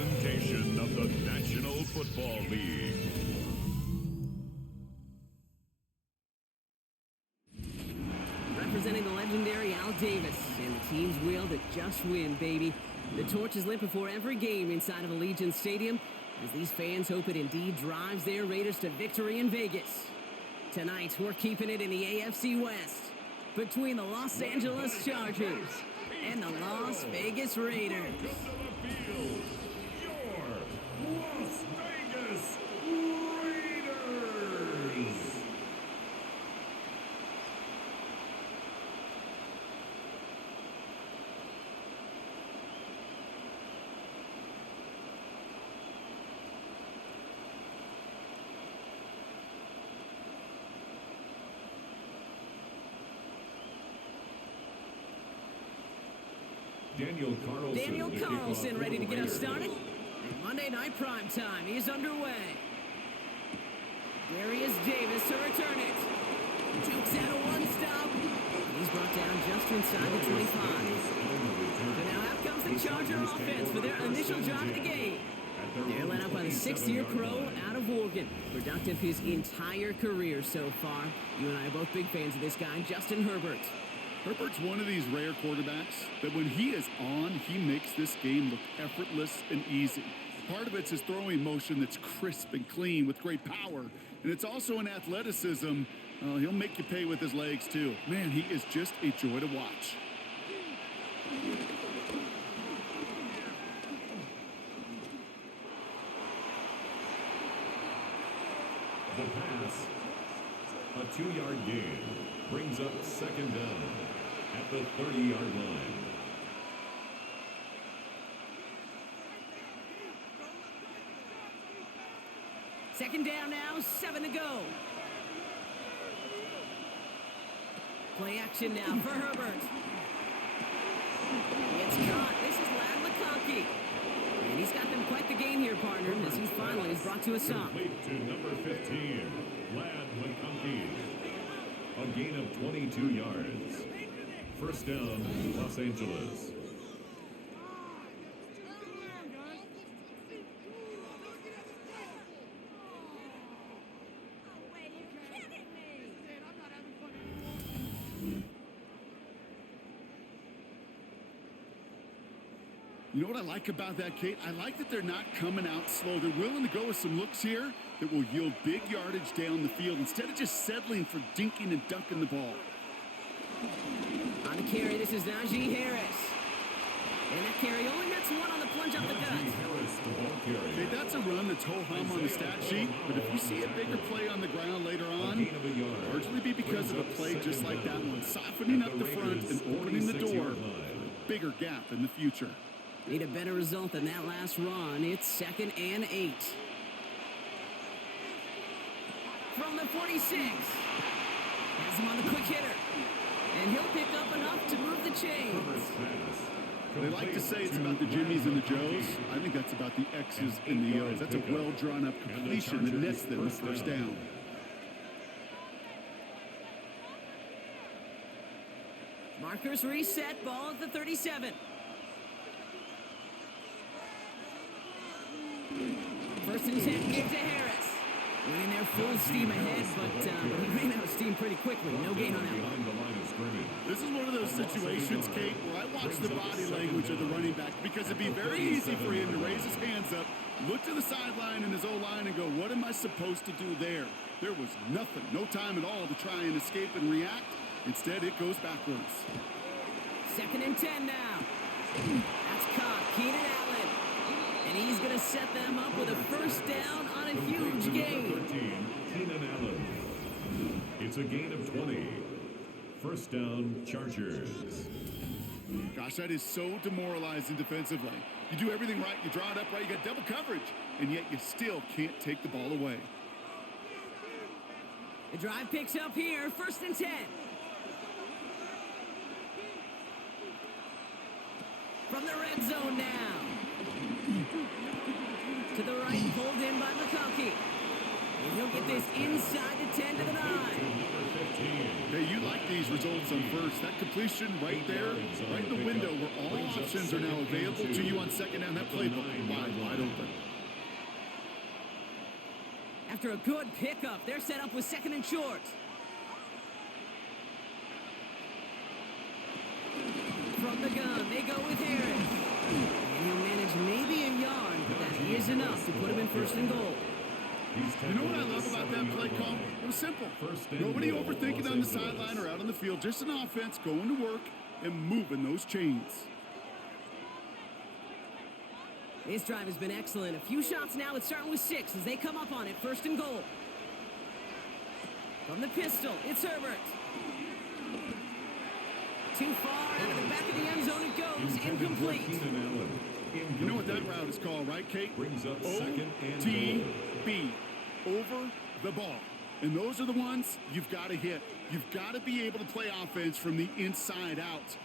presentation of the National Football League. Representing the legendary Al Davis and the team's will to just win, baby. The torch is lit before every game inside of Allegiant Stadium as these fans hope it indeed drives their Raiders to victory in Vegas. Tonight, we're keeping it in the AFC West between the Los Angeles Chargers and the Las Vegas Raiders. Your Las Vegas Raiders. Daniel Carlson ready to get us started. And Monday Night Primetime is underway. Darius Davis to return it. Jukes out a one-stop. He's brought down just inside the 25. So now out comes the Charger offense for their initial drive of the game. They're led up by the sixth-year pro out of Oregon. Productive his entire career so far. You and I are both big fans of this guy, Justin Herbert. Herbert's one of these rare quarterbacks that when he is on, he makes this game look effortless and easy. Part of it's his throwing motion that's crisp and clean with great power. And it's also an athleticism. He'll make you pay with his legs, too. Man, he is just a joy to watch. The pass, a 2-yard gain, brings up second down at the 30-yard line. Second down now, 7 to go. Play action now for Herbert. It's caught. This is Lad McConkey. And he's got them quite the game here, partner, as he finally is brought to a stop. Complete to number 15, Lad McConkey. A gain of 22 yards. First down, Los Angeles. You know what I like about that, Kate? I like that they're not coming out slow. They're willing to go with some looks here that will yield big yardage down the field instead of just settling for dinking and dunking the ball. On the carry, this is Najee Harris. And that carry only gets one on the plunge up the gut. Harris, the ball carrier. Okay, that's a run that's ho-hum on the stat sheet, but if we see a bigger play on the ground later on, it'll largely be because of a play just like that one, softening up the front and opening the door for a bigger gap in the future. Need a better result than that last run. It's 2nd and 8. From the 46. Has him on the quick hitter. And he'll pick up enough to move the chains. They like to say it's about the Jimmies and the Joes. I think that's about the X's and the O's. That's a well-drawn-up completion that nets them with first down. Markers reset. Ball at the 37. First and 10, give to Harris. Went in there full steam ahead, but he ran out of steam pretty quickly. No gain on that one. This is one of those situations, Kate, where I watch the body language of the running back because it'd be very easy for him to raise his hands up, look to the sideline in his O-line and go, what am I supposed to do there? There was nothing, no time at all to try and escape and react. Instead, it goes backwards. 2nd and 10 now. That's caught. Keenan Allen. And he's going to set them up with a first down on a huge gain. 13, Keenan Allen. It's a gain of 20. First down, Chargers. Gosh, that is so demoralizing defensively. You do everything right, you draw it up right, you got double coverage, and yet you still can't take the ball away. The drive picks up here, 1st and 10. From the red zone now. To the right, pulled in by McConkey. And he'll get this inside the 10 to the 9. Hey, you like these results on first. That completion right there, right in the window where all options are now available to you on second down. That playbook wide open. After a good pickup, they're set up with second and short. From the gun, they go with Harris. And he'll manage maybe a yard, but that is enough to put him in first and goal. You know what I love about that play call? It was simple. Nobody overthinking on the sideline or out on the field. Just an offense going to work and moving those chains. This drive has been excellent. A few shots now. It's starting with 6 as they come up on it. First and goal. From the pistol, it's Herbert. Too far out of the back of the end zone it goes. Incomplete. You know what that route is called, right, Kate? Brings up second and OTB. Over the ball. And those are the ones you've got to hit. You've got to be able to play offense from the inside out.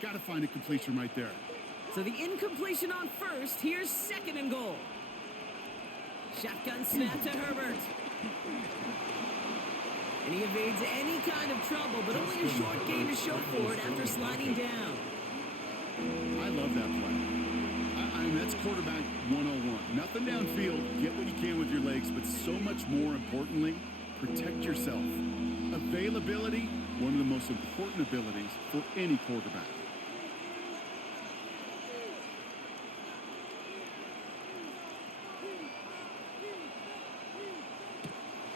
Got to find a completion right there. So the incompletion on first. Here's second and goal. Shotgun snap to Herbert. And he evades any kind of trouble, but only a short gain to show for it after sliding down. I love that play. I mean, that's quarterback 101. Nothing downfield. Get what you can with your legs, but so much more importantly, protect yourself. Availability, one of the most important abilities for any quarterback.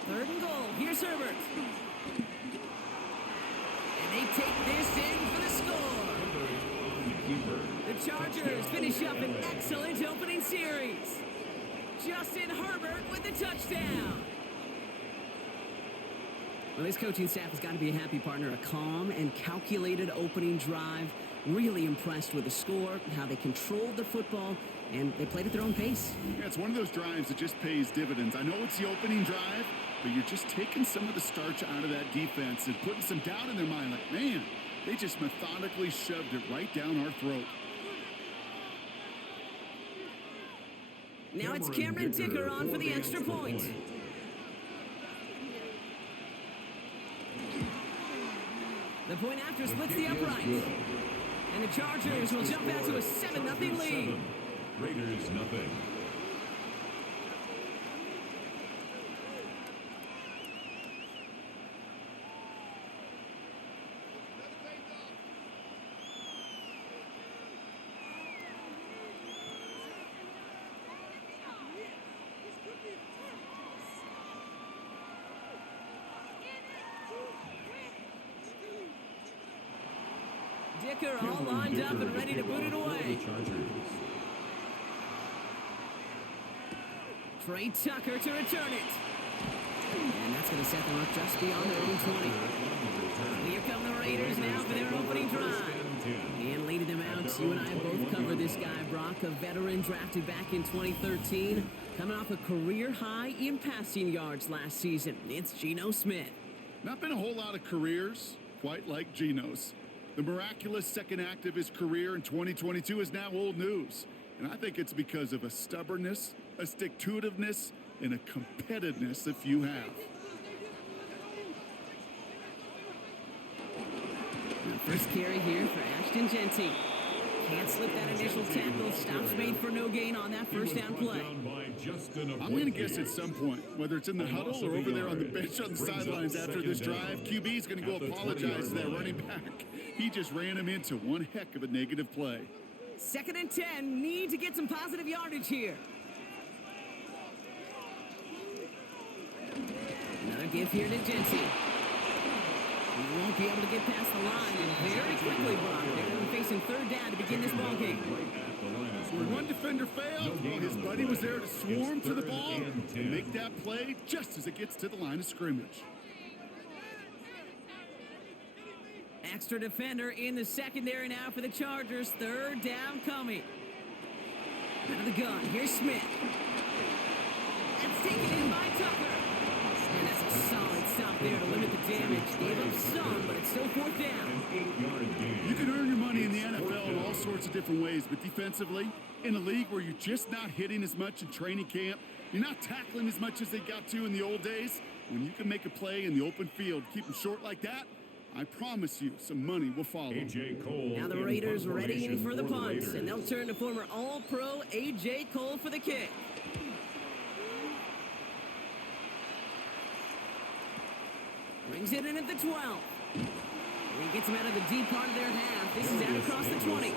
Third and goal. Here's Herbert. And they take this in for the score. The Chargers finish up an excellent opening series. Justin Herbert with the touchdown. Well, this coaching staff has got to be a happy partner. A calm and calculated opening drive. Really impressed with the score, how they controlled the football, and they played at their own pace. Yeah, it's one of those drives that just pays dividends. I know it's the opening drive, but you're just taking some of the starch out of that defense and putting some doubt in their mind. Like, man, they just methodically shoved it right down our throat. Now it's Cameron Dicker on for the extra point. The point after splits the upright. And the Chargers will jump out to a 7-0 lead. Raiders nothing. Dicker all lined up and ready to boot it away. Trey Tucker to return it. And that's going to set them up just beyond their own 20. So here come the Raiders now for their opening drive. And leading them out, you and I have both covered this guy, Brock, a veteran drafted back in 2013, coming off a career high in passing yards last season. It's Geno Smith. Not been a whole lot of careers quite like Geno's. The miraculous second act of his career in 2022 is now old news. And I think it's because of a stubbornness, a stick-to-itiveness, and a competitiveness that few have. First carry here for Ashton Genty. Can't slip that initial tackle. Stops made for no gain on that first down play. I'm going to guess at some point, whether it's in the huddle or over there on the bench on the sidelines after this drive, QB is going to go apologize to that running back. He just ran him into one heck of a negative play. 2nd and 10. Need to get some positive yardage here. Another give here to Genty. He won't be able to get past the line, and very quickly, Brock, they're going to be facing third down to begin this ball game. When one defender failed, his buddy was there to swarm to the ball and make that play just as it gets to the line of scrimmage. Extra defender in the secondary now for the Chargers. Third down coming. Out of the gun, here's Smith. That's taken in by Tucker. And that's a solid stop there to limit the damage. Gave up some, but it's still fourth down. You can earn your money in the NFL in all sorts of different ways, but defensively, in a league where you're just not hitting as much in training camp, you're not tackling as much as they got to in the old days, when you can make a play in the open field, keep them short like that, I promise you, some money will follow. A.J. Cole. Now the in Raiders punt readying formation for the punt, Raiders. and they'll turn to former All-Pro A.J. Cole for the kick. Brings it in at the 12. And he gets them out of the deep part of their half. This is out across the 20.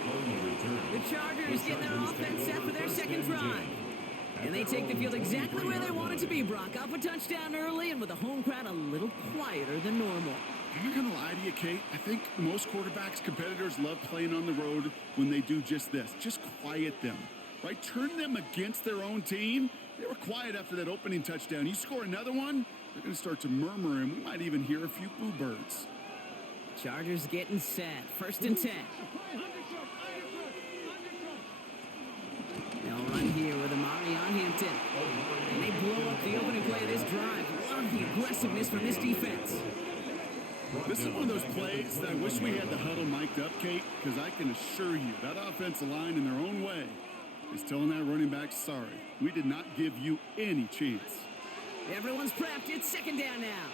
The Chargers get their offense set for their second drive. And they take the field exactly where they want it to be, Brock. Up a touchdown early, and with the home crowd a little quieter than normal. I'm not going to lie to you, Kate. I think most quarterbacks, competitors love playing on the road when they do just this. Just quiet them, right? Turn them against their own team. They were quiet after that opening touchdown. You score another one, they're going to start to murmur, and we might even hear a few boo birds. Chargers getting set. 1st and 10. They'll run here with Amari on Hampton. And they blow up the opening play of this drive. Love the aggressiveness from this defense. This is one of those plays that I wish we had the huddle mic'd up, Kate, because I can assure you that offensive line in their own way is telling that running back, sorry, we did not give you any chance. Everyone's prepped. It's 2nd down now.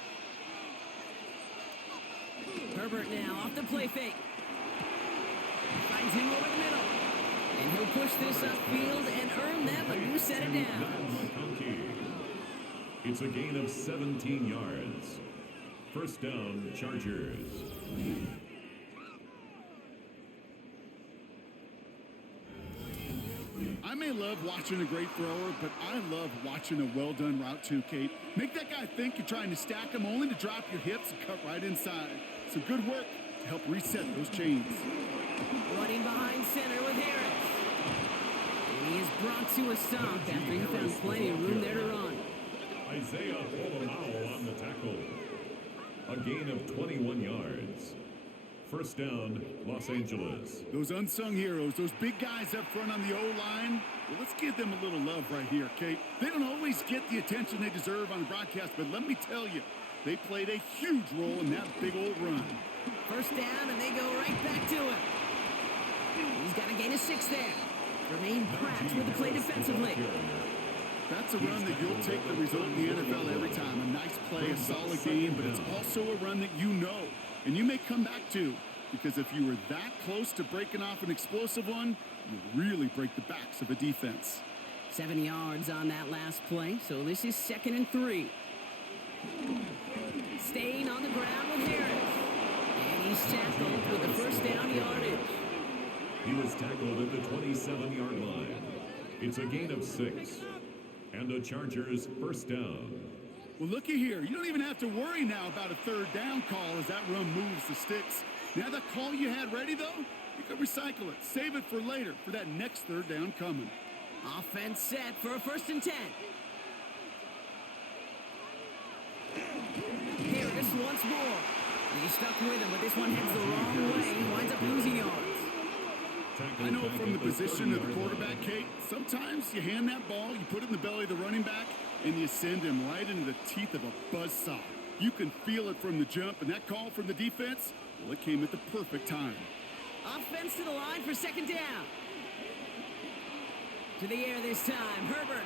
Herbert now off the play fake. Finds him over the middle. And he'll push this upfield and earn them a new set of downs. It's a gain of 17 yards. 1st down, Chargers. I may love watching a great thrower, but I love watching a well-done route too, Kate. Make that guy think you're trying to stack him only to drop your hips and cut right inside. Some good work to help reset those chains. Running behind center with Harris. And he is brought to a stop after he found plenty of room there to run. Isaiah Polamalu on the tackle. A gain of 21 yards. 1st down, Los Angeles. Those unsung heroes, those big guys up front on the O-line, well, let's give them a little love right here, Kate. They don't always get the attention they deserve on the broadcast, but let me tell you, they played a huge role in that big old run. 1st down, and they go right back to him. He's got a gain of 6 there. Remain cracked with the play defensively. That's a run that you'll take the result in the NFL every time. A nice play, a solid game, but it's also a run that you know, and you may come back to, because if you were that close to breaking off an explosive one, you really break the backs of a defense. 7 yards on that last play, so this is 2nd and 3. Staying on the ground with Harris. And he's tackled with the 1st down yardage. He was tackled at the 27-yard line. It's a gain of 6. And the Chargers 1st down. Well, looky here. You don't even have to worry now about a 3rd down call as that run moves the sticks. Now that call you had ready, though, you can recycle it. Save it for later for that next 3rd down coming. Offense set for a 1st and 10. Harris once more. He's stuck with him, but this one heads the wrong way. He winds up losing yards. I know from the position of the quarterback, Kate, sometimes you hand that ball, you put it in the belly of the running back, and you send him right into the teeth of a buzzsaw. You can feel it from the jump, and that call from the defense, well, it came at the perfect time. Offense to the line for 2nd down. To the air this time. Herbert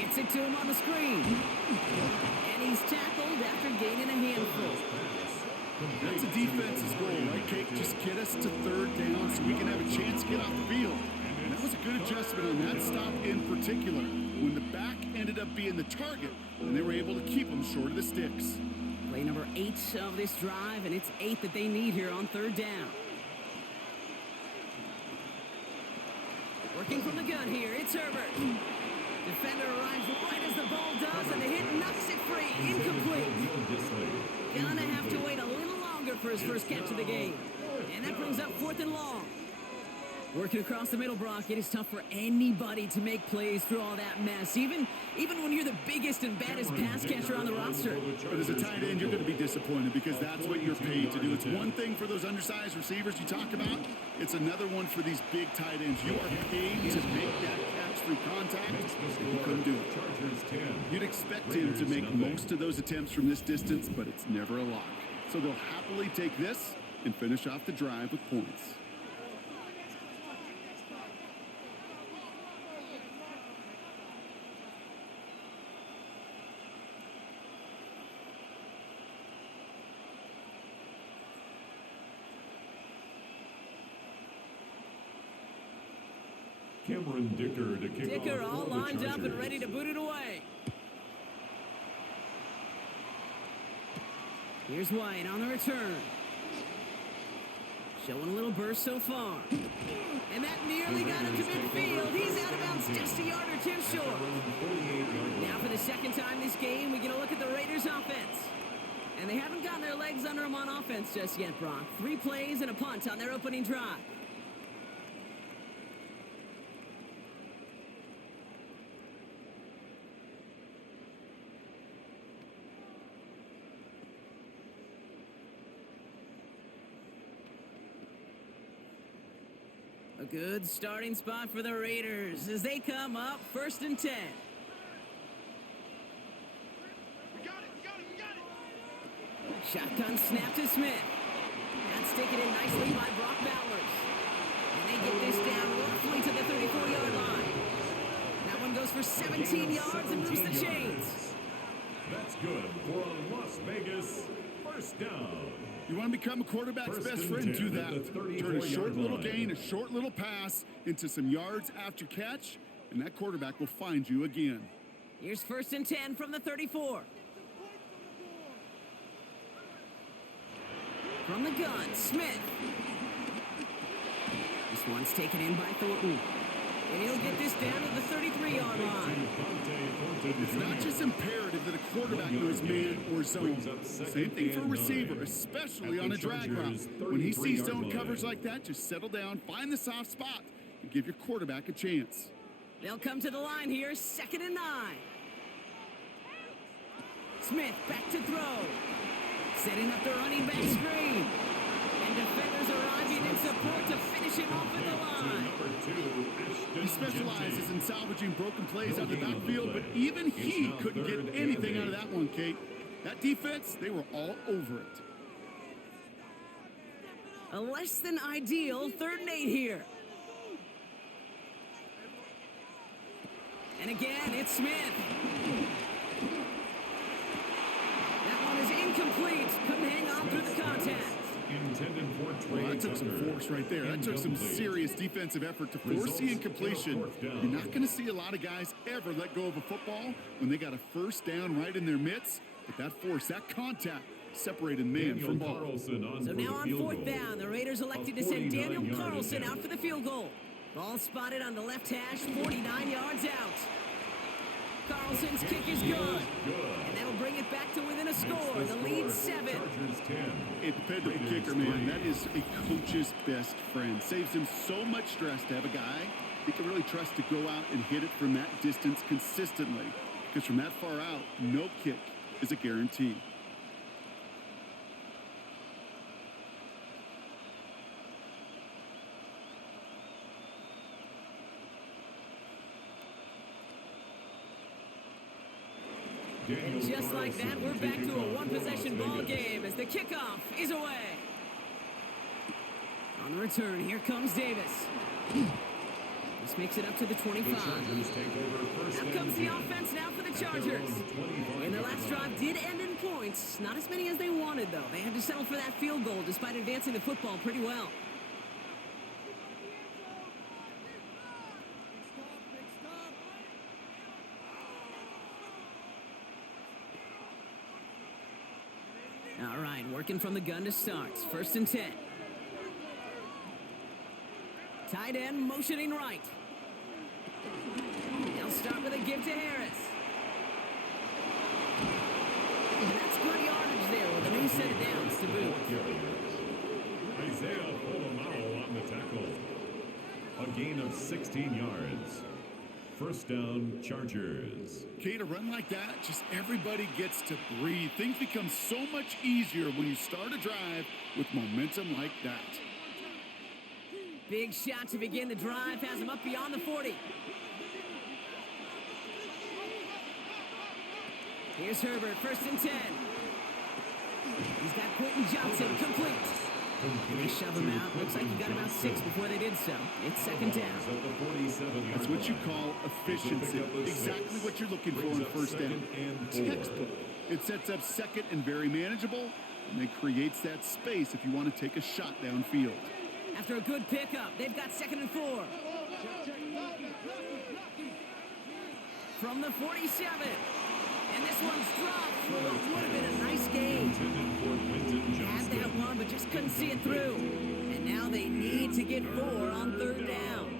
gets it to him on the screen. And he's tackled after gaining a handful. That's a defense's goal, right, Kate? Just get us to 3rd down so we can have a chance to get off the field. And that was a good adjustment on that stop in particular. When the back ended up being the target, and they were able to keep him short of the sticks. Play number 8 of this drive, and it's 8 that they need here on 3rd down. Working from the gun here, it's Herbert. Defender arrives right as the ball does, and the hit knocks it free. Incomplete. Gonna have to wait a little longer for his first catch of the game. And that brings up 4th and long. Working across the middle, Brock, it is tough for anybody to make plays through all that mess, even when you're the biggest and baddest pass catcher on the roster. But as a tight end, you're going to be disappointed because that's what you're paid to do. It's one thing for those undersized receivers you talk about. It's another one for these big tight ends. You are paid to make that catch through contact, and he couldn't do it. You'd expect him to make most of those attempts from this distance, but it's never a lock. So they'll happily take this and finish off the drive with points. Cameron Dicker to kick Dicker off all for the lined up and Chargers. ready to boot it away. Here's White on the return. Showing a little burst so far. And that nearly got him to midfield. He's out of bounds just a yard or two short. Now for the second time this game, we get a look at the Raiders' offense. And they haven't gotten their legs under them on offense just yet, Brock. 3 plays and a punt on their opening drive. A good starting spot for the Raiders as they come up 1st and 10. Shotgun snap to Smith. That's taken in nicely by Brock Bowers. And they get this down roughly to the 34-yard line. That one goes for 17 yards and moves the chains. That's good for a Las Vegas first down. You want to become a quarterback's best friend, do that. Turn a short little gain, a short little pass into some yards after catch, and that quarterback will find you again. Here's 1st and 10 from the 34. From the gun, Smith. This one's taken in by Thornton. And he'll get this down to the 33-yard line. It's not just imperative that a quarterback knows man or zone. Same thing for a receiver, especially on a drag route. When he sees zone coverage like that, just settle down, find the soft spot, and give your quarterback a chance. They'll come to the line here, 2nd and 9. Smith back to throw. Setting up the running back screen. And defenders arriving in support to finish him off at the line. He specializes in salvaging broken plays out of the backfield, but even he couldn't get anything out of that one, Kate. That defense, they were all over it. A less than ideal 3rd and 8 here. And again, it's Smith. That one is incomplete. Couldn't hang on through the contact. Well, that took some force right there. That took some serious defensive effort to force the incompletion. You're not going to see a lot of guys ever let go of a football when they got a 1st down right in their midst. But that force, that contact, separated man from ball. So now on 4th down, the Raiders elected to send Daniel Carlson out for the field goal. Ball spotted on the left hash, 49 yards out. Carlson's kick is good. And that'll bring it back to within a score. The lead 7. A dependable kicker, man. That is a coach's best friend. Saves him so much stress to have a guy he can really trust to go out and hit it from that distance consistently. Because from that far out, no kick is a guarantee. And just like that, we're back to a one-possession ball game as the kickoff is away. On the return, here comes Davis. This makes it up to the 25. Out comes the offense now for the Chargers. And their last drive did end in points. Not as many as they wanted, though. They had to settle for that field goal despite advancing the football pretty well. All right, working from the gun to start. 1st and 10. Tight end motioning right. They'll start with a give to Harris. And that's good yardage there with a new set of downs to boot. Isaiah Polamalu on the tackle. A gain of 16 yards. 1st down, Chargers. Kate, a run like that, just everybody gets to breathe. Things become so much easier when you start a drive with momentum like that. Big shot to begin the drive. Has him up beyond the 40. Here's Herbert, 1st and 10. He's got Quentin Johnson, complete. They shove him out. Looks like he got about 6 before they did so. It's 2nd down. That's what you call efficiency. Exactly what you're looking for in 1st down. Textbook. It sets up 2nd and very manageable, and it creates that space if you want to take a shot downfield. After a good pickup, they've got 2nd and 4. from the 47. And this one's dropped for what would have been a nice gain. Had that one, but just couldn't see it through. And now they need to get 4 on 3rd down.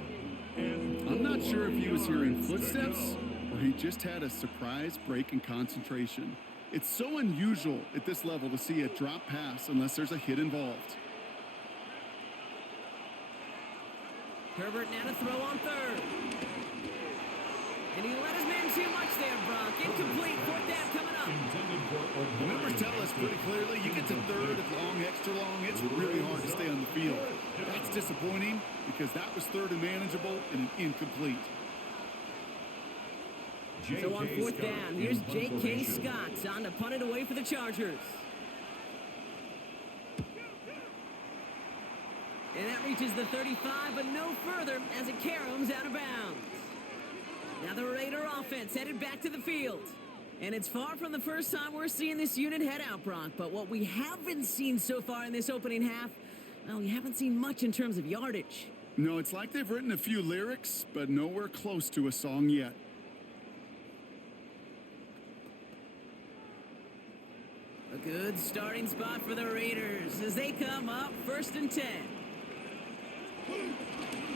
I'm not sure if he was hearing footsteps or he just had a surprise break in concentration. It's so unusual at this level to see a drop pass unless there's a hit involved. Herbert now to throw on 3rd. And he let his man too much there, Brock. Incomplete. 4th down coming up. The numbers tell us pretty clearly, you get to 3rd at long, extra long, it's really hard to stay on the field. That's disappointing because that was 3rd and manageable and an incomplete. So on 4th down, here's J.K. Scott on to punt it away for the Chargers. And that reaches the 35, but no further as it caroms out of bounds. Now the Raider offense headed back to the field. And it's far from the first time we're seeing this unit head out, Brock. But what we haven't seen so far in this opening half, well, we haven't seen much in terms of yardage. No, it's like they've written a few lyrics, but nowhere close to a song yet. A good starting spot for the Raiders as they come up 1st and 10.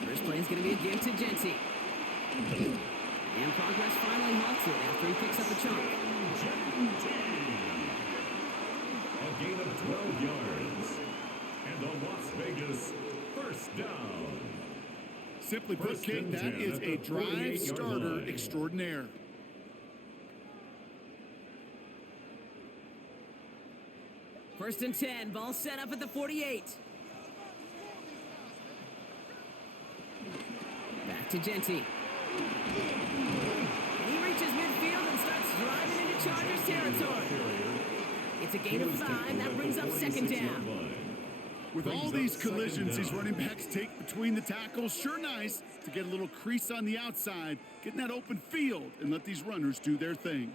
First play is going to be a give to Genty. And progress finally halted after he picks up a chunk. A gain of 12 yards. And a Las Vegas 1st down. Simply put, First Kate, and that 10 is at the a drive 48-yard starter line. extraordinaire. First and 10, ball set up at the 48. Back to Genty. And he reaches midfield and starts driving into Chargers territory. It's a gain of 5. That brings up 2nd down. With all these collisions these running backs take between the tackles, sure nice to get a little crease on the outside, get in that open field, and let these runners do their thing.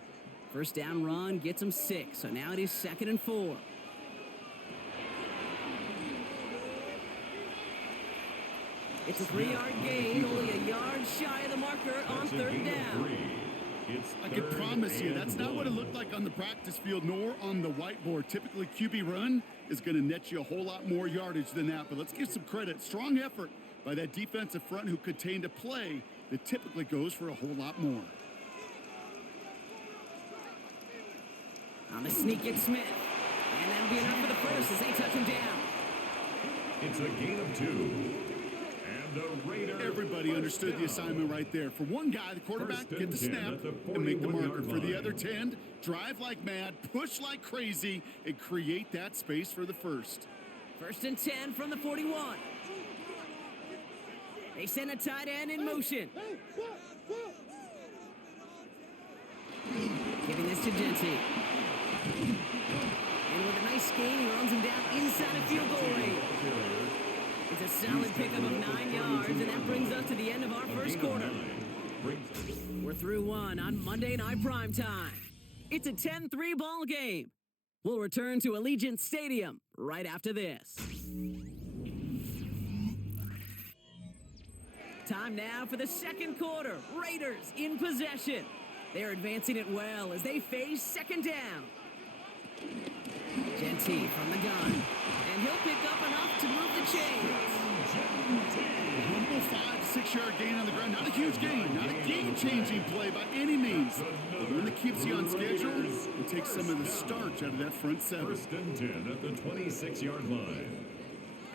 First down run gets him 6, so now it is 2nd and 4. It's a 3-yard gain, only a yard shy of the marker on 3rd down. I can promise you that's not what it looked like on the practice field nor on the whiteboard. Typically, QB run is going to net you a whole lot more yardage than that. But let's give some credit. Strong effort by that defensive front who contained a play that typically goes for a whole lot more. On the sneak, it's Smith. And that'll be enough for the first as they touch him down. It's a gain of 2. Everybody understood the assignment right there. For one guy, the quarterback, get the snap and make the marker. For the other 10, drive like mad, push like crazy, and create that space for the first. 1st and 10 from the 41. They send a tight end in motion. Giving this to Genty. And with a nice gain, he runs him down inside of field goal range. It's a solid pickup of 9 yards, and that brings us to the end of our first quarter. We're through one on Monday Night Primetime. It's a 10-3 ball game. We'll return to Allegiant Stadium right after this. Time now for the 2nd quarter. Raiders in possession. They're advancing it well as they face 2nd down. Genty from the gun. And he'll pick up enough to move the chains. A humble 5 to 6 yard gain on the ground. Not a huge gain, not a game-changing play by any means. But one that keeps you on schedule and takes some of the starch out of that front 7. 1st and 10 at the 26-yard line.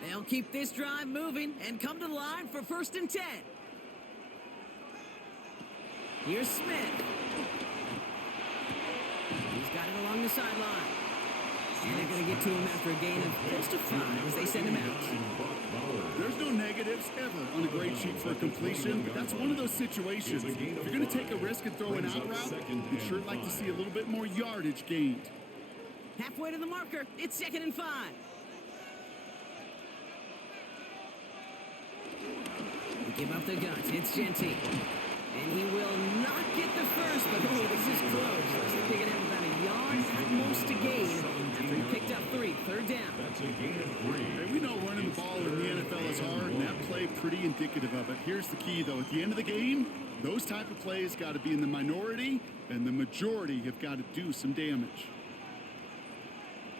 They'll keep this drive moving and come to the line for 1st and 10. Here's Smith. He's got it along the sideline. And they're going to get to him after a gain of close to 5 as they send him out. There's no negatives ever on a grade sheet for a completion, but that's one of those situations. If you're going to take a risk and throw an out route, you'd sure like to see a little bit more yardage gained. Halfway to the marker, it's 2nd and 5. They give up the guts, it's Genty. And he will not get the first, but oh, this is close. Looks like they can have about a yard at most to gain after he picked up 3. 3rd down. That's a gain of 3. Hey, we know running the ball in the NFL is hard, and that play play pretty indicative of it. Here's the key, though. At the end of the game, those type of plays got to be in the minority, and the majority have got to do some damage.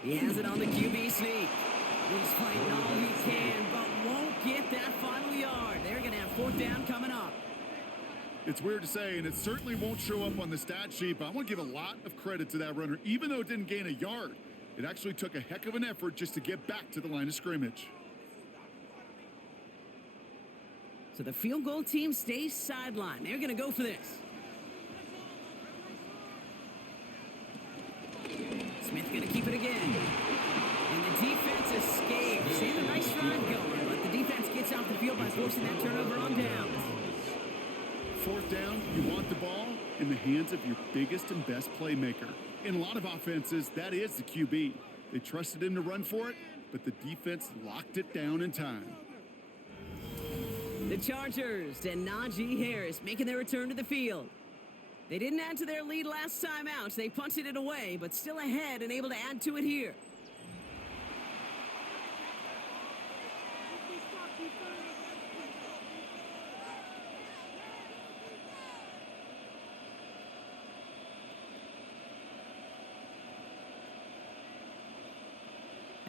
He has it on the QB sneak. He's fighting all he can, but won't get that final yard. They're going to have fourth down coming up. It's weird to say, and it certainly won't show up on the stat sheet, but I want to give a lot of credit to that runner. Even though it didn't gain a yard, it actually took a heck of an effort just to get back to the line of scrimmage. So the field goal team stays sidelined. They're going to go for this. Smith going to keep it again. And the defense escapes. They have a nice drive going, but the defense gets off the field by forcing that turnover on downs. Fourth down, you want the ball in the hands of your biggest and best playmaker. In a lot of offenses, that is the QB. They trusted him to run for it, but the defense locked it down in time. The Chargers and Najee Harris making their return to the field. They didn't add to their lead last time out. They punted it away, but still ahead and able to add to it here.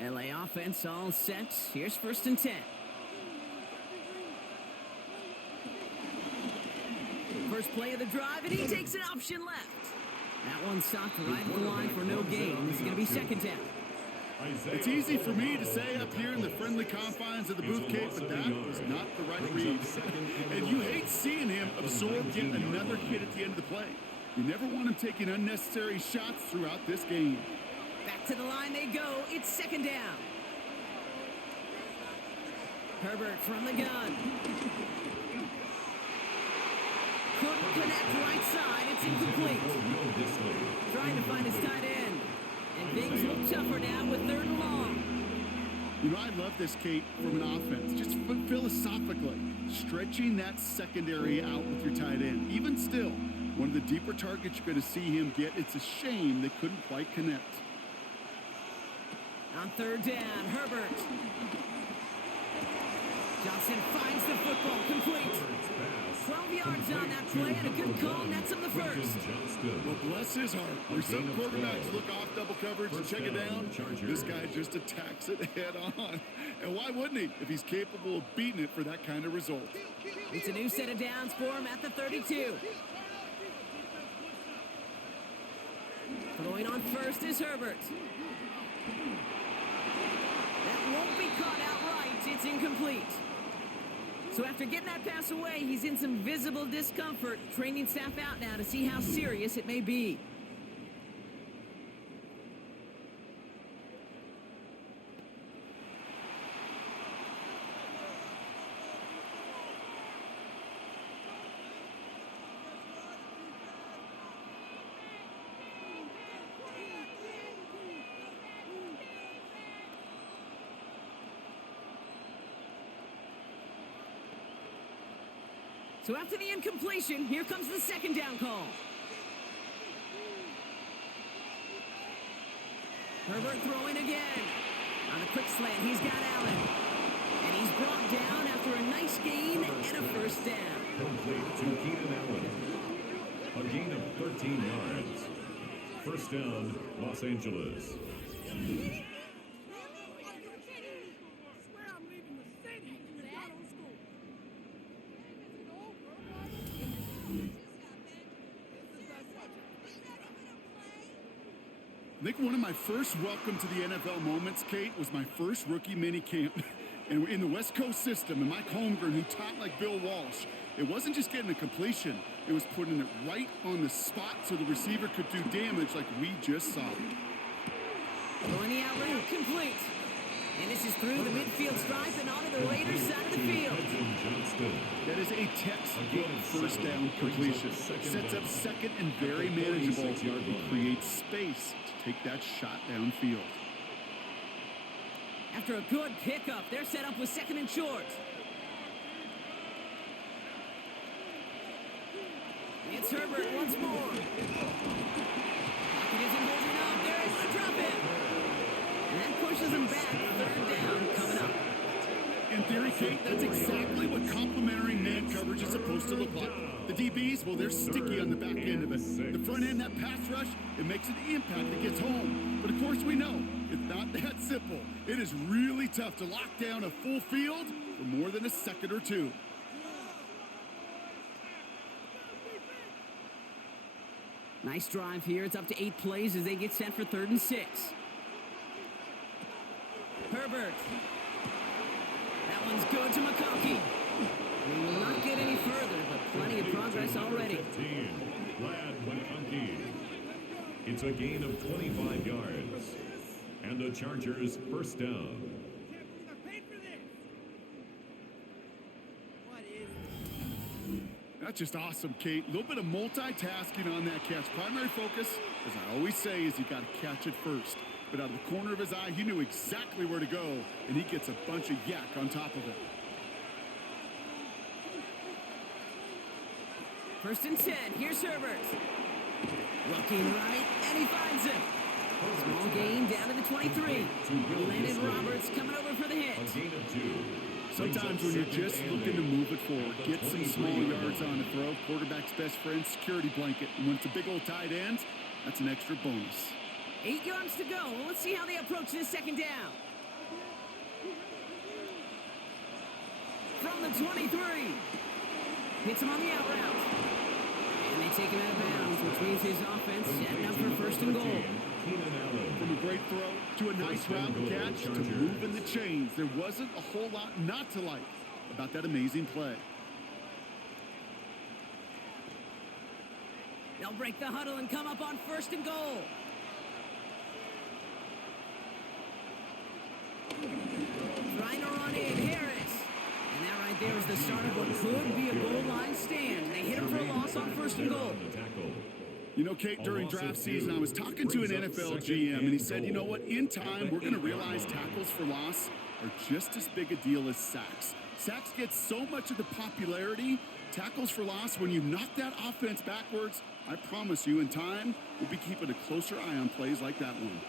LA offense all set. Here's 1st and 10. First play of the drive, and he takes an option left. That one stopped right at the line for no gain. This is going to be 2nd down. It's easy for me to say up here in the friendly confines of the booth, Kate, but that was not the right read. And you hate seeing him absorb yet another hit at the end of the play. You never want him taking unnecessary shots throughout this game. Back to the line they go. It's 2nd down. Herbert from the gun. Couldn't connect right side. It's incomplete. Trying to find his tight end. And things look tougher now with 3rd and long. You know, I love this, Kate, from an offense. Just philosophically, stretching that secondary out with your tight end. Even still, one of the deeper targets you're going to see him get. It's a shame they couldn't quite connect. On 3rd down, Herbert. Johnson finds the football complete. 12 yards on that play and a good call nets him the first. Well, bless his heart. Where some quarterbacks look off double coverage and check it down, this guy just attacks it head on. And why wouldn't he if he's capable of beating it for that kind of result? It's a new set of downs for him at the 32. Throwing on first is Herbert. That won't be caught outright. It's incomplete. So after getting that pass away, he's in some visible discomfort. Training staff out now to see how serious it may be. So after the incompletion, here comes the 2nd down call. Herbert throwing again. On a quick slant, he's got Allen. And he's brought down after a nice gain and a 1st down. Complete to Keenan Allen. A gain of 13 yards. 1st down, Los Angeles. I think one of my first welcome to the NFL moments, Kate, was my first rookie mini camp. And in the West Coast system, and Mike Holmgren, who taught like Bill Walsh, it wasn't just getting a completion. It was putting it right on the spot so the receiver could do damage like we just saw. Going the out route, complete. And this is through the midfield stripe and onto the Raiders side of the field. That is a textbook 1st down completion. Sets up 2nd and very manageable. It creates space to take that shot downfield. After a good pickup, they're set up with 2nd and short. It's Herbert once more. Pocket isn't holding up. They're able to drop it. And that pushes them back. 3rd down coming up. And theory, Kate, that's exactly what complementary man coverage is supposed to look like. The DBs, well, they're sticky on the back end of it. The front end, that pass rush, it makes an impact that gets home. But of course we know, it's not that simple. It is really tough to lock down a full field for more than a second or two. Nice drive here. It's up to 8 plays as they get set for 3rd and 6. Herbert. That one's good to McConkey. We will not get any further, but plenty of progress already. 15, Glad McConkey. It's a gain of 25 yards. And the Chargers first down. That's just awesome, Kate. A little bit of multitasking on that catch. Primary focus, as I always say, is you got to catch it first. But out of the corner of his eye, he knew exactly where to go, and he gets a bunch of yak on top of it. 1st and 10. Here's Herbert. Looking right, and he finds him. Small gain down to the 23. Landon Roberts coming over for the hit. A gain of 2. Sometimes when you're just looking to move it forward, get some small yards on the throw, quarterback's best friend, security blanket. And when it's a big old tight end, that's an extra bonus. 8 yards to go. Well, let's see how they approach this 2nd down. From the 23. Hits him on the out route. And they take him out of bounds, which means his offense setting up for 1st and goal. From a great throw to a nice route catch to moving the chains, there wasn't a whole lot not to like about that amazing play. They'll break the huddle and come up on 1st and goal. Trying to run in, Harris. And that right there is the start of what could be a goal line stand. They hit him for a loss on 1st and goal. You know, Kate, during draft season, I was talking to an NFL GM, and he said, you know what, in time, we're going to realize tackles for loss are just as big a deal as sacks. Sacks get so much of the popularity. Tackles for loss, when you knock that offense backwards, I promise you, in time, we'll be keeping a closer eye on plays like that one.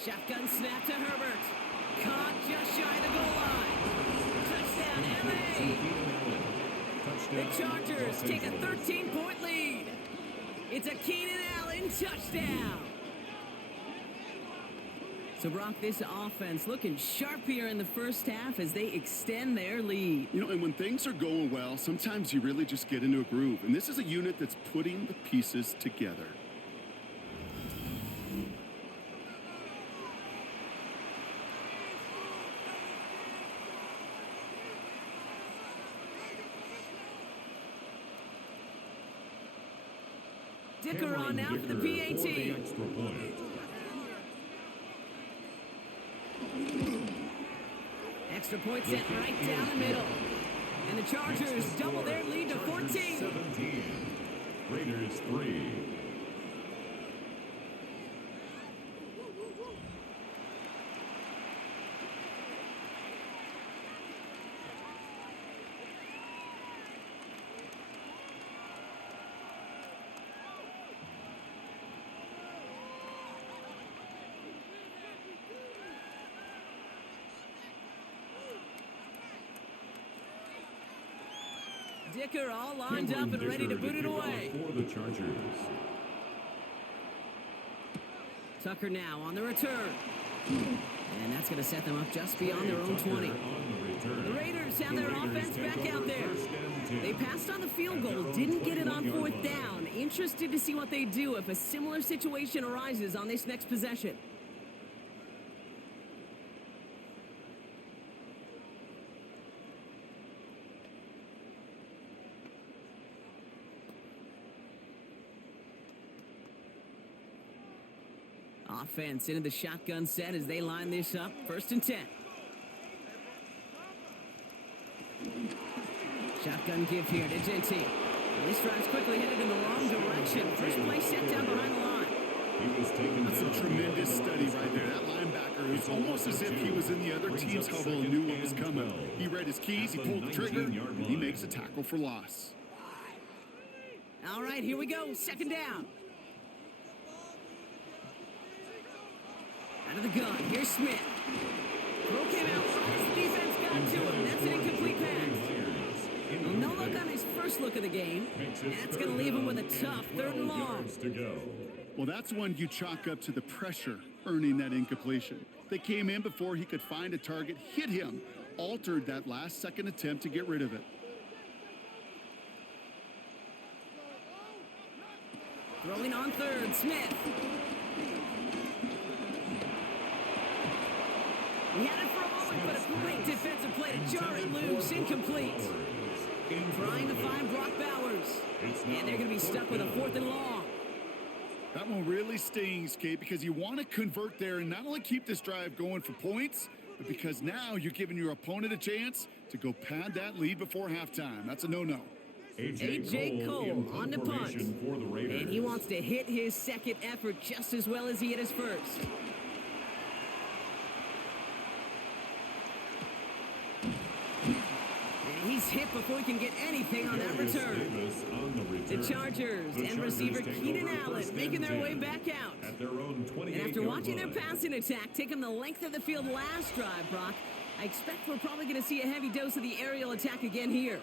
Shotgun snap to Herbert. Caught just shy of the goal line. Touchdown, LA. The Chargers take a 13-point lead. It's a Keenan Allen touchdown. So, Brock, this offense looking sharp here in the 1st half as they extend their lead. You know, and when things are going well, sometimes you really just get into a groove. And this is a unit that's putting the pieces together. Dicker on now for the PAT. Extra point set right down the middle. And the Chargers double their lead to 14. 17. Raiders 3. Dicker all lined up and ready to boot it away. For the Chargers. Tucker now on the return. And that's going to set them up just beyond their own 20. The Raiders have their offense back out there. They passed on the field goal, didn't get it on 4th down. Interested to see what they do if a similar situation arises on this next possession. Offense into the shotgun set as they line this up. 1st and 10. Shotgun give here to Gentile. This drive's quickly headed in the wrong direction. First play set down behind the line. That's a tremendous study right there. That linebacker, it's almost as if he was in the other team's huddle and knew what was coming. He read his keys, he pulled the trigger, and he makes a tackle for loss. All right, here we go. 2nd down. Out of the gun, here's Smith. Throw came out right as the defense got to him. That's an incomplete pass. Well, no luck on his first look of the game. That's going to leave him with a tough 3rd and long. Well, that's one you chalk up to the pressure earning that incompletion. They came in before he could find a target, hit him, altered that last-second attempt to get rid of it. Throwing on 3rd, Smith. He had it for a moment, but a great defensive play to jar it loose. Incomplete. Trying to find Brock Bowers. And they're going to be stuck with a 4th and long. That one really stings, Kate, because you want to convert there and not only keep this drive going for points, but because now you're giving your opponent a chance to go pad that lead before halftime. That's a no-no. A.J. Cole on the punt. And he wants to hit his second effort just as well as he hit his first. And he's hit before he can get anything on that return. The Chargers and receiver Keenan Allen making their way back out. And after watching their passing attack take them the length of the field last drive, Brock, I expect we're probably going to see a heavy dose of the aerial attack again here.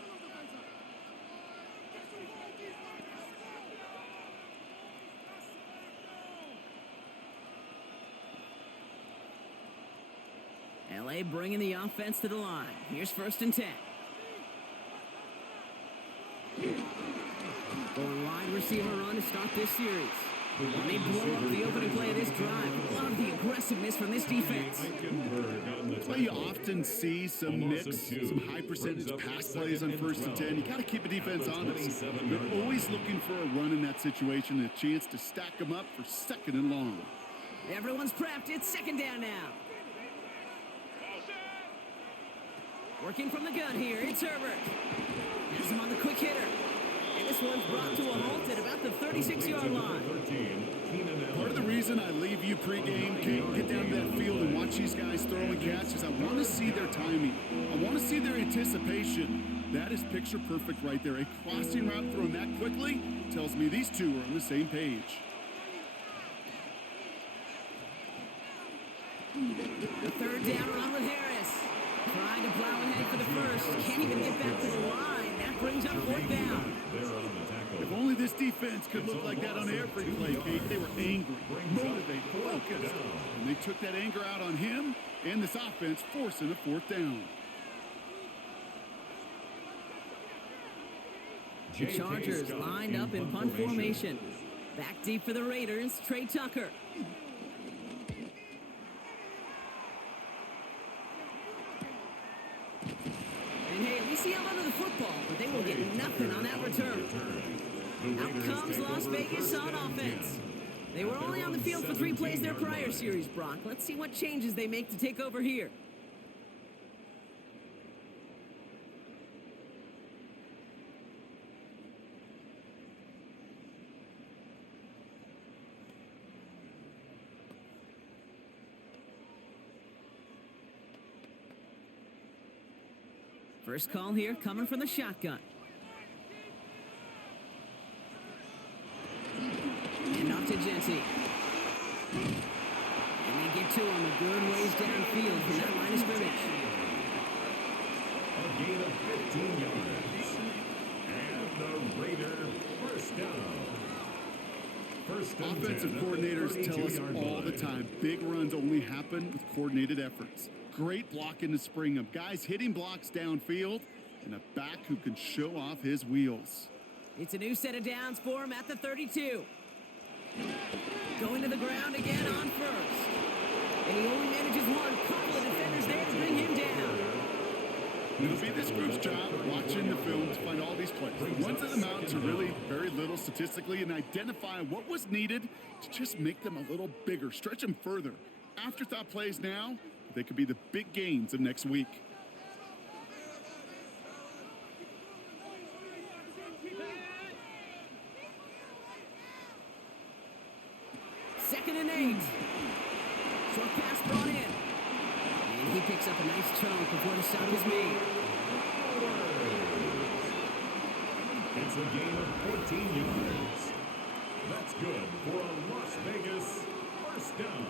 LA bringing the offense to the line. Here's 1st and 10. Going wide receiver run to start this series. And they blow up the opening play of this drive. Love the aggressiveness from this defense. That's why you often see some mix, some high percentage pass plays on 1st and 10. You got to keep a defense honest. They're always looking for a run in that situation and a chance to stack them up for 2nd and long. Everyone's prepped. It's 2nd down now. Working from the gun here, it's Herbert. Has him on the quick hitter. And this one's brought to a halt at about the 36-yard line. Part of the reason I leave you pregame, Kate, get down to that field and watch these guys throw and catch is I want to see their timing. I want to see their anticipation. That is picture perfect right there. A crossing route thrown that quickly tells me these two are on the same page. The 3rd down run with Harris. Trying to plow ahead for the first. Can't even get back to the line. That brings up 4th down. If only this defense could look like that on every play, Kate. They were angry, motivated, focused. And they took that anger out on him and this offense, forcing a 4th down. The Chargers lined up in punt formation. Back deep for the Raiders, Trey Tucker. And hey, at least he held onto the football, but they will get nothing on that return. Out comes Las Vegas on offense. They were only on the field for 3 plays their prior series, Brock. Let's see what changes they make to take over here. First call here coming from the shotgun. And off to Genty. And they get to him a good ways downfield from that line of scrimmage. A gain of 15 yards. And the Raider first down. Offensive coordinators tell us all the time, big runs only happen with coordinated efforts. Great blocking to spring them. Guys hitting blocks downfield and a back who can show off his wheels. It's a new set of downs for him at the 32. Going to the ground again on first. And he only manages one. Couple of defenders there to bring him down. It'll be this group's job watching the film to find all these plays. The ones that amount to really very little statistically and identify what was needed to just make them a little bigger, stretch them further. Afterthought plays now, they could be the big gains of next week. Second and 8. Short pass brought in. And he picks up a nice chunk before the stop is made. It's a gain of 14 yards. That's good for a Las Vegas first down.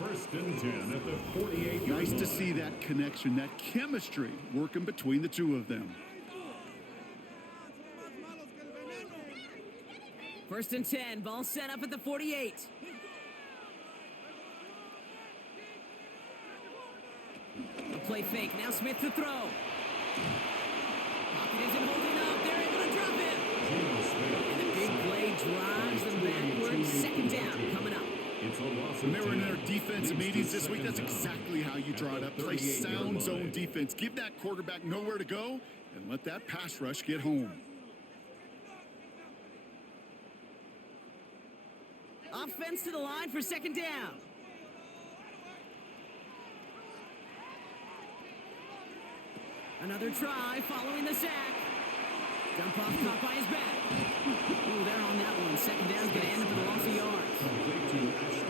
First and 10 at the 48-yard line. Nice to see that connection, that chemistry working between the two of them. First and 10, ball set up at the 48. A play fake, now Smith to throw. Pocket isn't holding up, they're able to drop it. And the big play drives them backwards. Second down coming up. It's a loss. When they were in their defensive meetings this week, that's exactly how you draw it up. Play sound zone defense. Give that quarterback nowhere to go and let that pass rush get home. Offense to the line for second down. Another try following the sack. Dump off caught by his back. Ooh, they're on that one. Second down's going to end up with a loss of yards.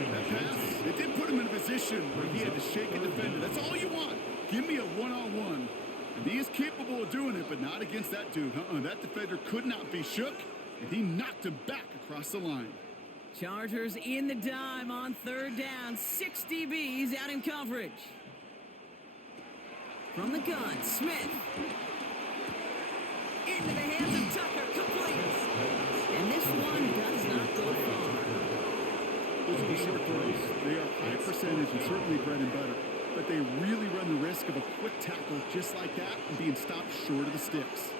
That pass, it did put him in a position where he had to shake a defender. That's all you want. Give me a one-on-one. And he is capable of doing it, but not against that dude. That defender could not be shook, and he knocked him back across the line. Chargers in the dime on third down. 6 DBs out in coverage. From the gun, Smith. Into the hands of Tucker, complete. And this one does not go far. Those are the short throws. They are high percentage and certainly bread and butter. But they really run the risk of a quick tackle just like that and being stopped short of the sticks.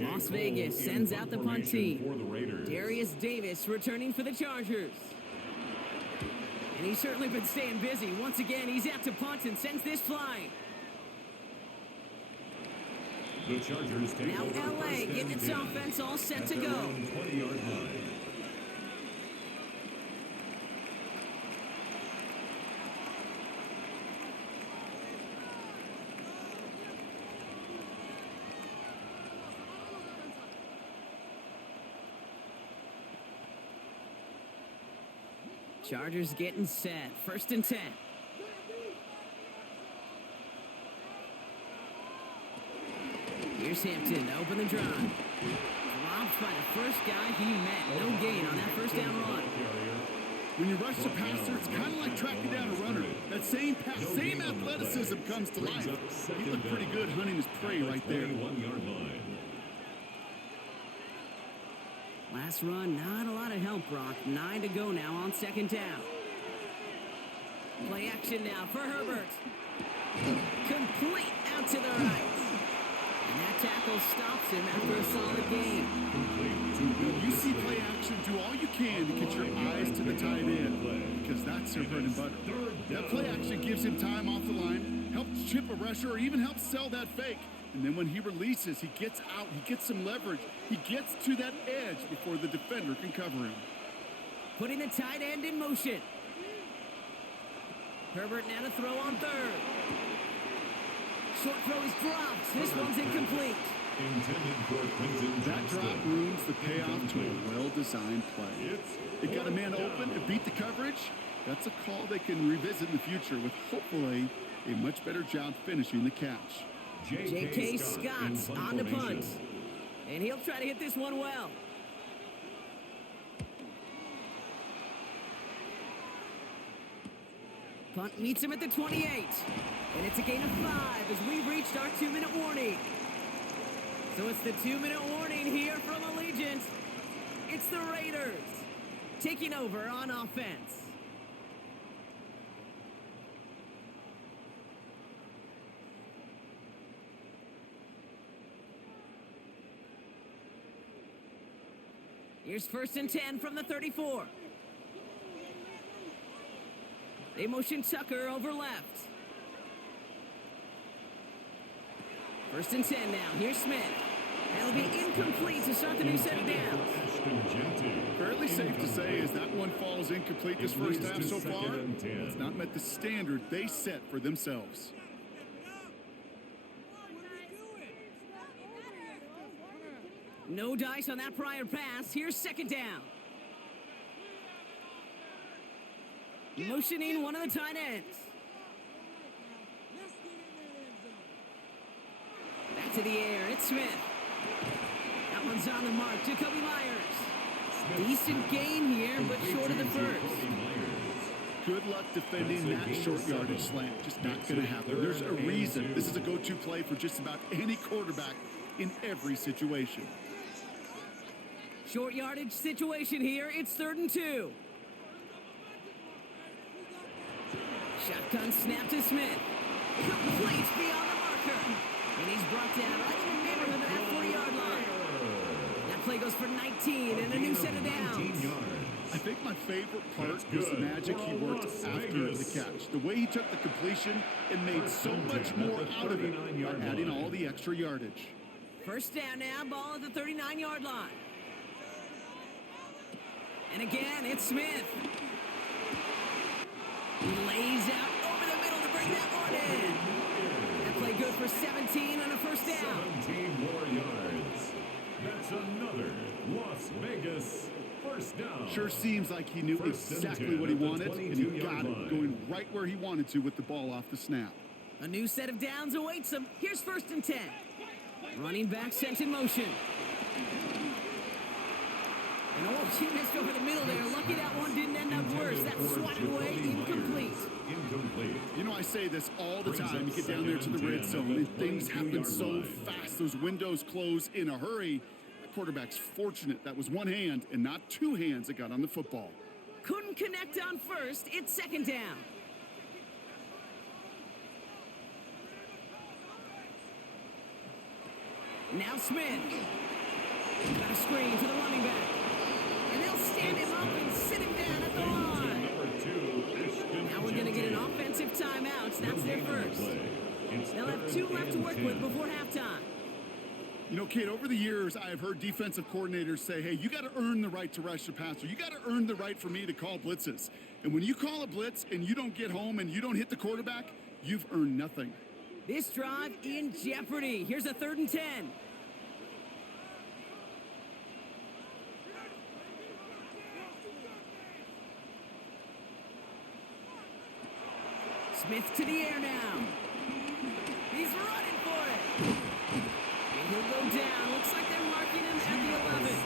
Las Vegas sends out the punt team. For the Raiders. Darius Davis returning for the Chargers. And he's certainly been staying busy. Once again, he's out to punt and sends this flying. The Chargers take Now over LA first getting and its 10 offense all set at to their go. own 20-yard line. Chargers getting set. First and 10. Here's Hampton to open the drive. Dropped by the first guy he met. No gain on that first down run. When you rush the passer, it's kind of like tracking down a runner. That same pass, same athleticism comes to life. He looked pretty good hunting his prey right there. 21-yard line. Last run, not a lot of help, Brock. 9 to go now on second down. Play action now for Herbert. Complete out to the right. And that tackle stops him after a solid gain. You see play action, do all you can to get your eyes to the tight end, because that's their bread and butter. That play action gives him time off the line, helps chip a rusher, or even helps sell that fake. And then when he releases, he gets out, he gets some leverage. He gets to that edge before the defender can cover him. Putting the tight end in motion. Herbert now to throw on third. Short throw is dropped. This one's incomplete. Intended for Quentin That Johnston. drop ruins the payoff to a well-designed play. It got a man open, it beat the coverage. That's a call they can revisit in the future with hopefully a much better job finishing the catch. J.K. Scott on the punt. And he'll try to hit this one well. Punt meets him at the 28. And it's a gain of 5 as we've reached our 2-minute warning. So it's the 2-minute warning here from Allegiant. It's the Raiders taking over on offense. Here's first and 10 from the 34. They motion Tucker over left. First and 10 now. Here's Smith. That'll be incomplete to start the new set of downs. Fairly safe to say as that one falls incomplete this first half so far, it's not met the standard they set for themselves. No dice on that prior pass. Here's second down. Motioning one of the tight ends. Back to the air. It's Smith. Out He's on the mark. Jacoby Myers. Decent gain here, but short of the first. Good luck defending that short yardage slant. Just not going to happen. There's a reason this is a go-to play for just about any quarterback in every situation. Short yardage situation here. It's 3rd and 2. Shotgun snap to Smith. Complete beyond the marker. And he's brought down right in the neighborhood of that 40-yard line. That play goes for 19 and a new set of downs. I think my favorite part was the magic he worked after the catch. The way he took the completion and made so much more out of it by adding all the extra yardage. First down now, ball at the 39-yard line. And again, it's Smith. He lays out over the middle to bring that one in. That play good for 17 on a first down. 17 more yards. That's another Las Vegas first down. Sure seems like he knew exactly what he wanted, and he got it going right where he wanted to with the ball off the snap. A new set of downs awaits him. Here's 1st and 10. Running back sent in motion. And he missed over the middle there. Lucky that one didn't end up worse. That swatted away, incomplete. You know, I say this all the time. You get down there to the red zone, and things happen so fast. Those windows close in a hurry. The quarterback's fortunate that was one hand and not two hands that got on the football. Couldn't connect on first. It's 2nd down. Now Smith. Got a screen to the running back. And they'll stand him up and sit him down at the line. Now we're going to get an offensive timeout. That's their first. They'll have 2 left to work with before halftime. You know, Kate, over the years, I have heard defensive coordinators say, hey, you got to earn the right to rush the passer. You got to earn the right for me to call blitzes. And when you call a blitz and you don't get home and you don't hit the quarterback, you've earned nothing. This drive in jeopardy. Here's a 3rd and 10. Smith to the air now. He's running for it. And he'll go down. Looks like they're marking him at the 11.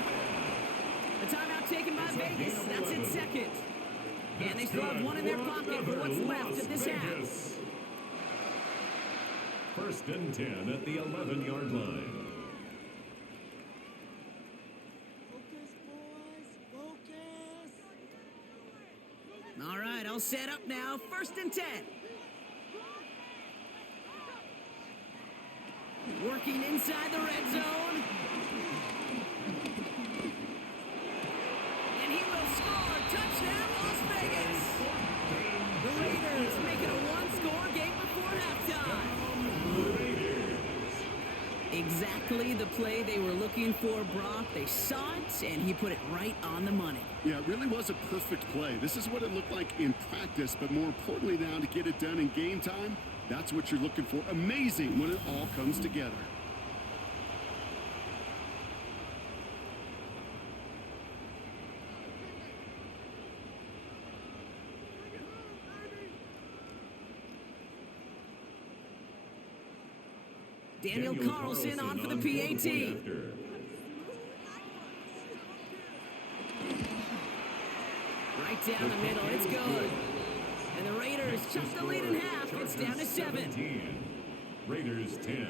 The timeout taken by Vegas. That's its 2nd. And they still have one in their pocket for what's left of this half. 1st and 10 at the 11-yard line. All right, all set up now. 1st and 10. Working inside the red zone. And he will score. Touchdown, Las Vegas. The Raiders make it a one-score game before halftime. Exactly the play they were looking for, Brock. They saw it, and he put it right on the money. Yeah, it really was a perfect play. This is what it looked like in practice, but more importantly now, to get it done in game time, that's what you're looking for. Amazing when it all comes together. Daniel Carlson on for the PAT. Right down the middle, it's good. And the Raiders chop the lead in half. It's down to 7. Raiders 10.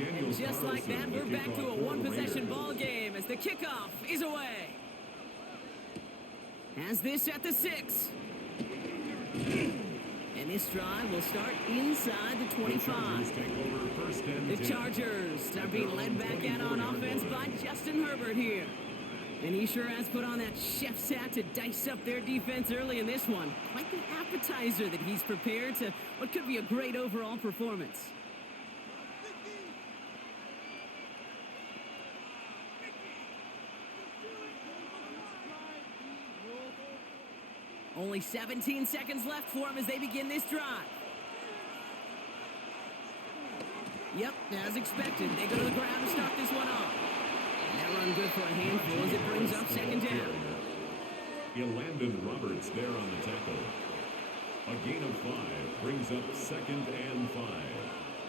And just like that, we're back to a one-possession ball game as the kickoff is away. Has this at the 6. And this drive will start inside the 25. The Chargers are being led back out on offense by Justin Herbert here. And he sure has put on that chef's hat to dice up their defense early in this one. Quite the appetizer that he's prepared to what could be a great overall performance. Only 17 seconds left for them as they begin this drive. Yep, as expected, they go to the ground to start this one off. And that run good for a handful as it brings up second down. Landon Roberts there on the tackle. A gain of 5 brings up 2nd and 5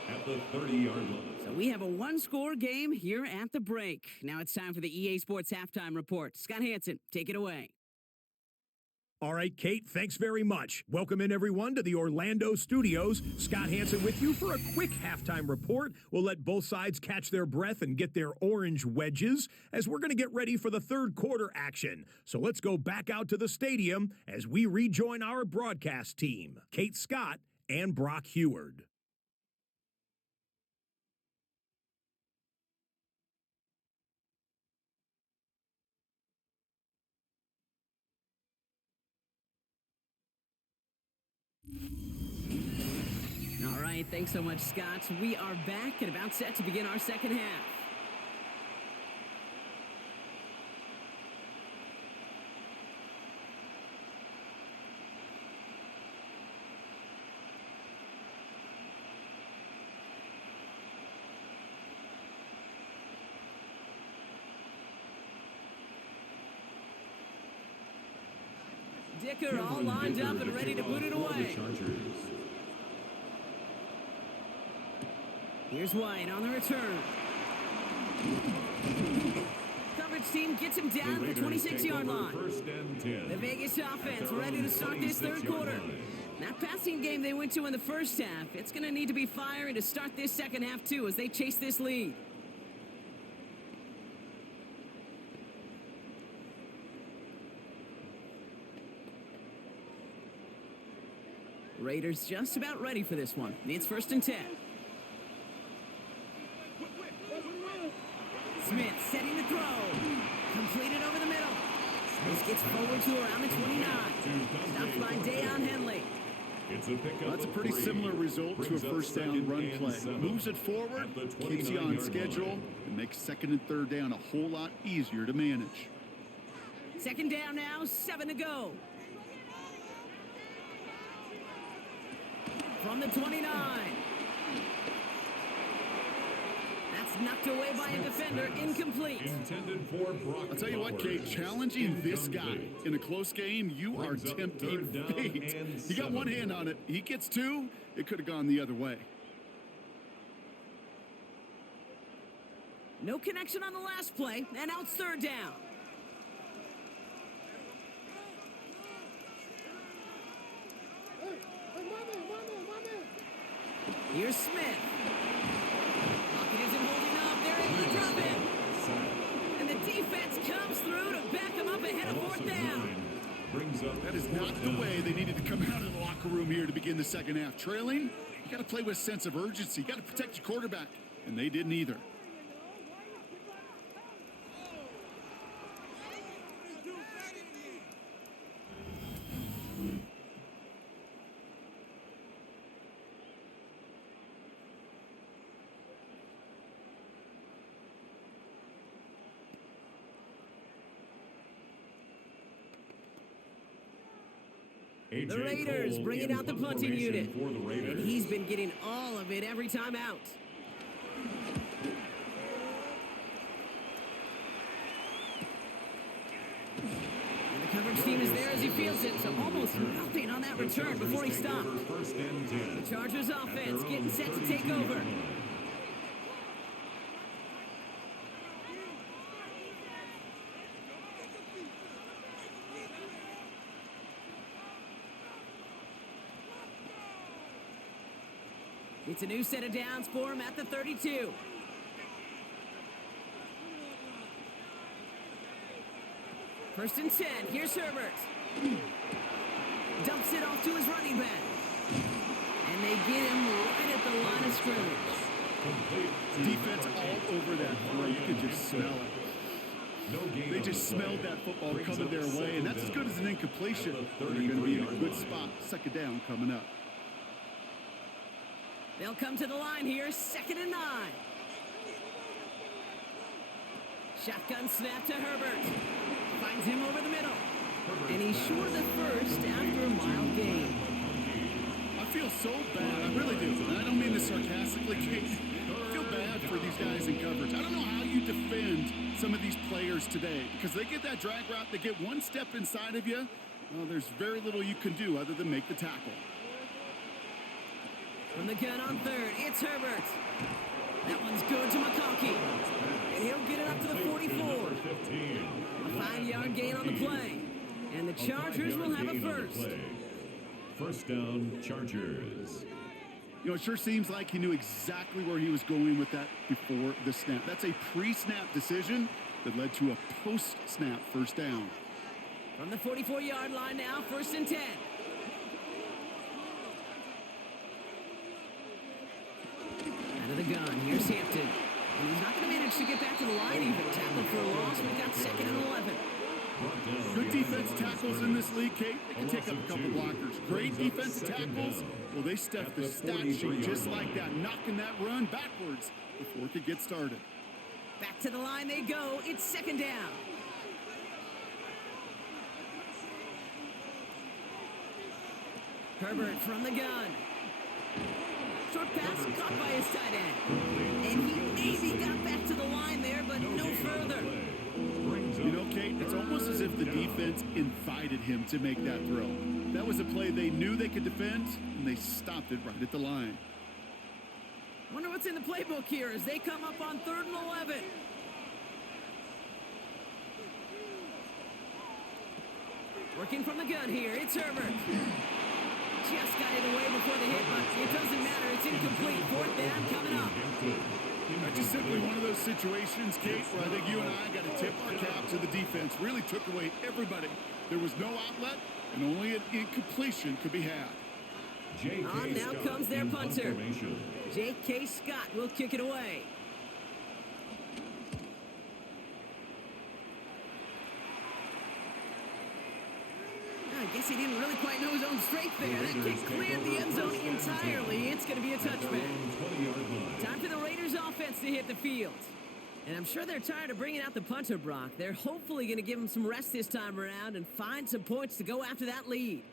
at the 30-yard line. So we have a one-score game here at the break. Now it's time for the EA Sports Halftime Report. Scott Hansen, take it away. All right, Kate, thanks very much. Welcome in, everyone, to the Orlando studios. Scott Hansen with you for a quick halftime report. We'll let both sides catch their breath and get their orange wedges as we're going to get ready for the third quarter action. So let's go back out to the stadium as we rejoin our broadcast team, Kate Scott and Brock Heward. All right, thanks so much, Scott. We are back and about set to begin our second half. Dicker all lined up and ready to put it away. Here's White on the return. Coverage team gets him down at the 26-yard line. The Vegas offense ready to start this third quarter. That passing game they went to in the first half, it's going to need to be firing to start this second half too as they chase this lead. Raiders just about ready for this one. It's 1st and 10. Smith setting the throw. Completed over the middle. This gets forward to around the 29. Stopped by Deion Henley. That's a pretty similar result to a first down run play. Moves it forward, keeps you on schedule, and makes second and third down a whole lot easier to manage. Second down now, 7 to go. From the 29. That's knocked away by a defender, incomplete. I'll tell you what, Kate, challenging this guy in a close game, you are tempting fate. He got one hand on it. He gets two, it could have gone the other way. No connection on the last play, and now it's third down. Here's Smith. Pocket isn't holding up. They're able to drop him. And the defense comes through to back him up ahead of fourth down. That is not the way they needed to come out of the locker room here to begin the second half. Trailing, you got to play with a sense of urgency. You got to protect your quarterback, and they didn't either. The Raiders bringing out the punting unit. And he's been getting all of it every time out. And the coverage team is there as he fields it, so almost nothing on that return before he stopped. The Chargers offense getting set to take over. It's a new set of downs for him at the 32. First and 10. Here's Herbert. Dumps it off to his running back. And they get him right at the line of scrimmage. Defense all over that play. You could just smell it. They just smelled that football coming their way, and that's as good as an incompletion. They're going to be in a good spot. Second down coming up. They'll come to the line here, 2nd and 9. Shotgun snap to Herbert. Finds him over the middle. And he's short of the first after a mild gain. I feel so bad. I really do. And I don't mean this sarcastically, Kate. I feel bad for these guys in coverage. I don't know how you defend some of these players today because they get that drag route, they get one step inside of you. Well, there's very little you can do other than make the tackle. From the gun on third, it's Herbert. That one's good to McConkey. And he'll get it up to the 44. A 5-yard gain on the play. And the Chargers will have a first. First down, Chargers. You know, it sure seems like he knew exactly where he was going with that before the snap. That's a pre-snap decision that led to a post-snap first down. From the 44-yard line now, first and 10. Out of the gun, here's Hampton. And he's not going to manage to get back to the line even. Tackled for a loss. We've got second and 11. Good defense tackles in this league, Kate. They can take up a couple blockers. Great defensive tackles. Well, they stuffed the stat sheet just like that, knocking that run backwards before it could get started. Back to the line they go. It's second down. Herbert from the gun. Short pass caught by his tight end. And he maybe got back to the line there, but no further. You know, Kate, it's almost as if the defense invited him to make that throw. That was a play they knew they could defend, and they stopped it right at the line. Wonder what's in the playbook here as they come up on 3rd and 11. Working from the gun here, it's Herbert. Just got it away before the hit, but it doesn't matter. It's incomplete. 4th down coming up. That's just simply one of those situations, Kate, where I think you and I got to tip our cap to the defense. Really took away everybody. There was no outlet, and only an incompletion could be had. On now comes their punter. J.K. Scott will kick it away. I guess he didn't really quite know his own strength there. That kick cleared the end zone entirely. It's going to be a touchback. Time for the Raiders offense to hit the field. And I'm sure they're tired of bringing out the punter, Brock. They're hopefully going to give him some rest this time around and find some points to go after that lead.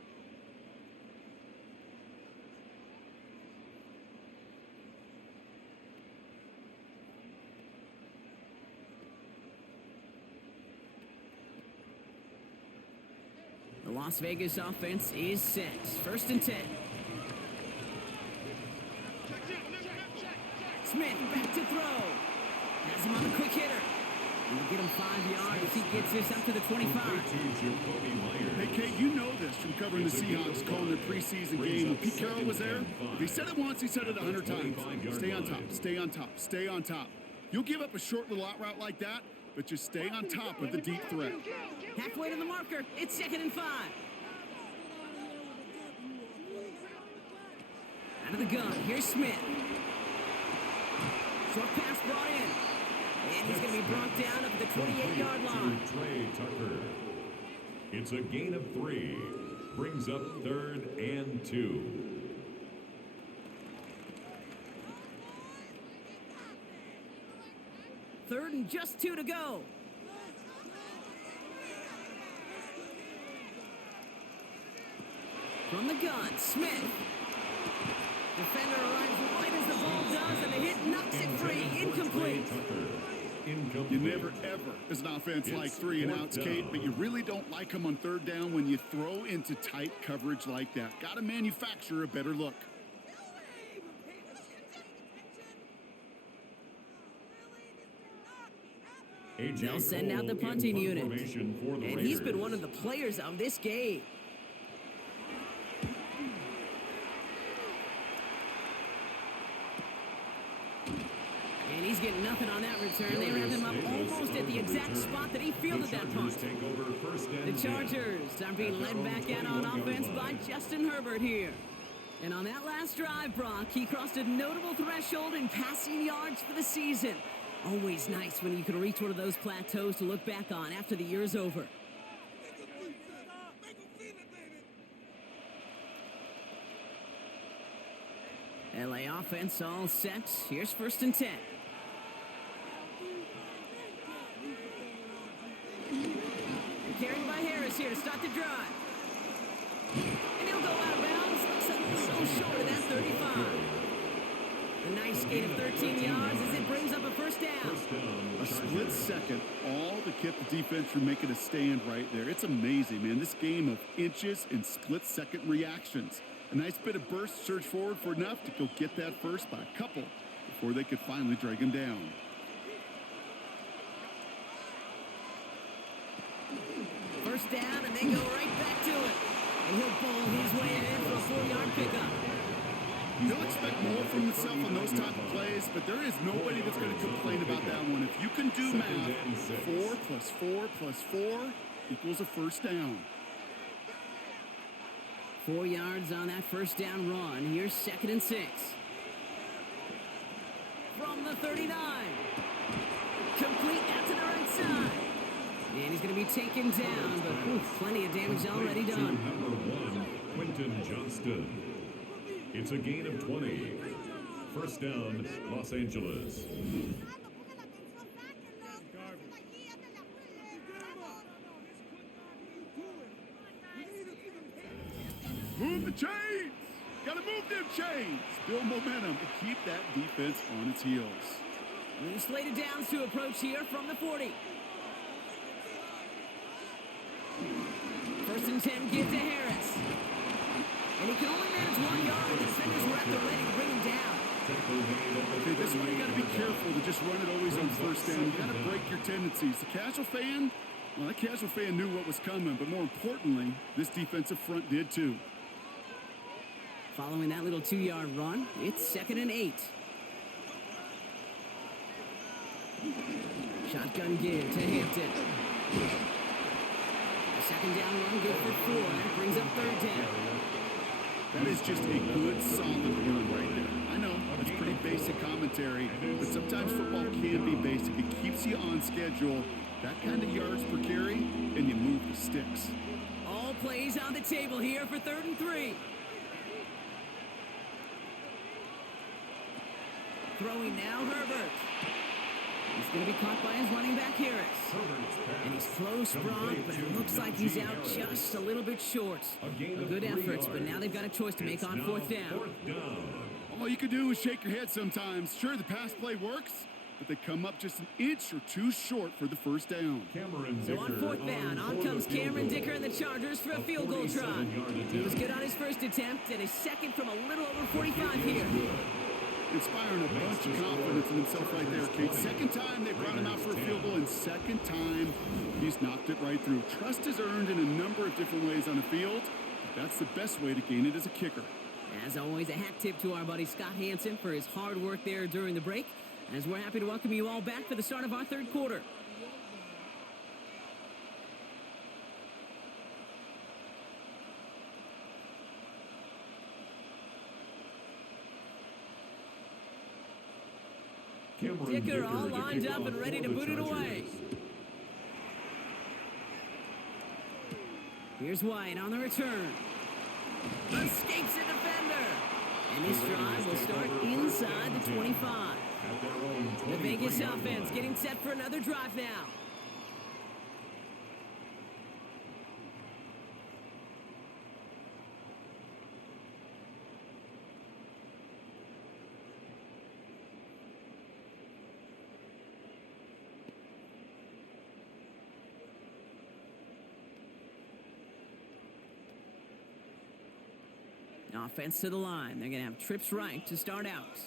The Las Vegas offense is set. 1st and 10. Smith back to throw. Has him on a quick hitter. He'll get him 5 yards if he gets this up to the 25. Hey, Kate, you know this from covering the Seahawks, calling their preseason game. When Pete Carroll was there, if he said it once, he said it 100 times. Stay on top, stay on top, stay on top. You'll give up a short little out route like that, but just stay on top of the deep threat. Halfway to the marker. It's 2nd and 5. Out of the gun. Here's Smith. Short pass brought in. And he's going to be brought down up at the 28-yard line. Trey Tucker. It's a gain of 3. Brings up 3rd and 2. Third and just 2 to go. From the gun, Smith. Defender arrives right as the ball does, and the hit knocks it free. Incomplete. You never, ever, as an offense, like 3 and outs, Kate, but you really don't like them on 3rd down when you throw into tight coverage like that. Got to manufacture a better look. They'll send out the punting unit. And he's been one of the players of this game. And he's getting nothing on that return. They wrap him up almost at the exact spot that he fielded that punt. The Chargers are being led back out on offense by Justin Herbert here. And on that last drive, Brock, he crossed a notable threshold in passing yards for the season. Always nice when you can reach one of those plateaus to look back on after the year's over. LA offense all set. Here's 1st and 10. Carried by Harris here to start the drive. And he'll go out of bounds. Looks like he's so short of that 35. A nice gain of 13 yards as it brings up a first down. A split second, all to keep the defense from making a stand right there. It's amazing, man. This game of inches and split-second reactions. A nice bit of burst, surge forward for enough to go get that first by a couple before they could finally drag him down. First down, and they go right back to it. And he'll bowl his way in for a 4-yard pickup. He'll expect more from himself on those type of plays, but there is nobody that's going to complain about that one. If you can do math, 4 plus 4 plus 4 equals a first down. 4 yards on that first down run. Here's 2nd and 6. From the 39. Complete out to the right side. And he's going to be taken down, but plenty of damage already done. Number 1, Quentin Johnston. It's a gain of 20. First down, Los Angeles. Move the chains! Gotta move them chains! Build momentum and keep that defense on its heels. Loose slated downs to approach here from the 40. First and 10, give to Harris. And he can only manage 1 yard. The defenders were at the ready to bring him down. Okay, this is why you got to be careful to just run it always on first down. You got to break your tendencies. The casual fan, well, that casual fan knew what was coming, but more importantly, this defensive front did too. Following that little 2-yard run, it's 2nd and 8. Shotgun give to Hampton. A 2nd down run, good for 4. That brings up 3rd down. That is just a good, solid run right there. I know, it's pretty basic commentary, but sometimes football can be basic. It keeps you on schedule. That kind of yards per carry, and you move the sticks. All plays on the table here for 3rd and 3. Throwing now, Herbert. He's going to be caught by his running back, Harris. And he's close, Brock, but it looks like he's out just a little bit short. A good effort, but now they've got a choice to make on 4th down. All you can do is shake your head sometimes. Sure, the pass play works, but they come up just an inch or two short for the first down. So on 4th down, on comes Cameron Dicker and the Chargers for a field goal try. He was good on his first attempt, and his second from a little over 45 here. Inspiring a bunch of confidence in himself right there, Kate. Second time they brought him out for a field goal, and second time he's knocked it right through. Trust is earned in a number of different ways on the field. That's the best way to gain it as a kicker. As always, a hat tip to our buddy Scott Hansen for his hard work there during the break, as we're happy to welcome you all back for the start of our 3rd quarter. Dicker all lined up and ready to boot it away. Here's White on the return. Escapes a defender. And this drive will start inside the 25. The Vegas offense getting set for another drive now. Offense to the line. They're going to have trips right to start out.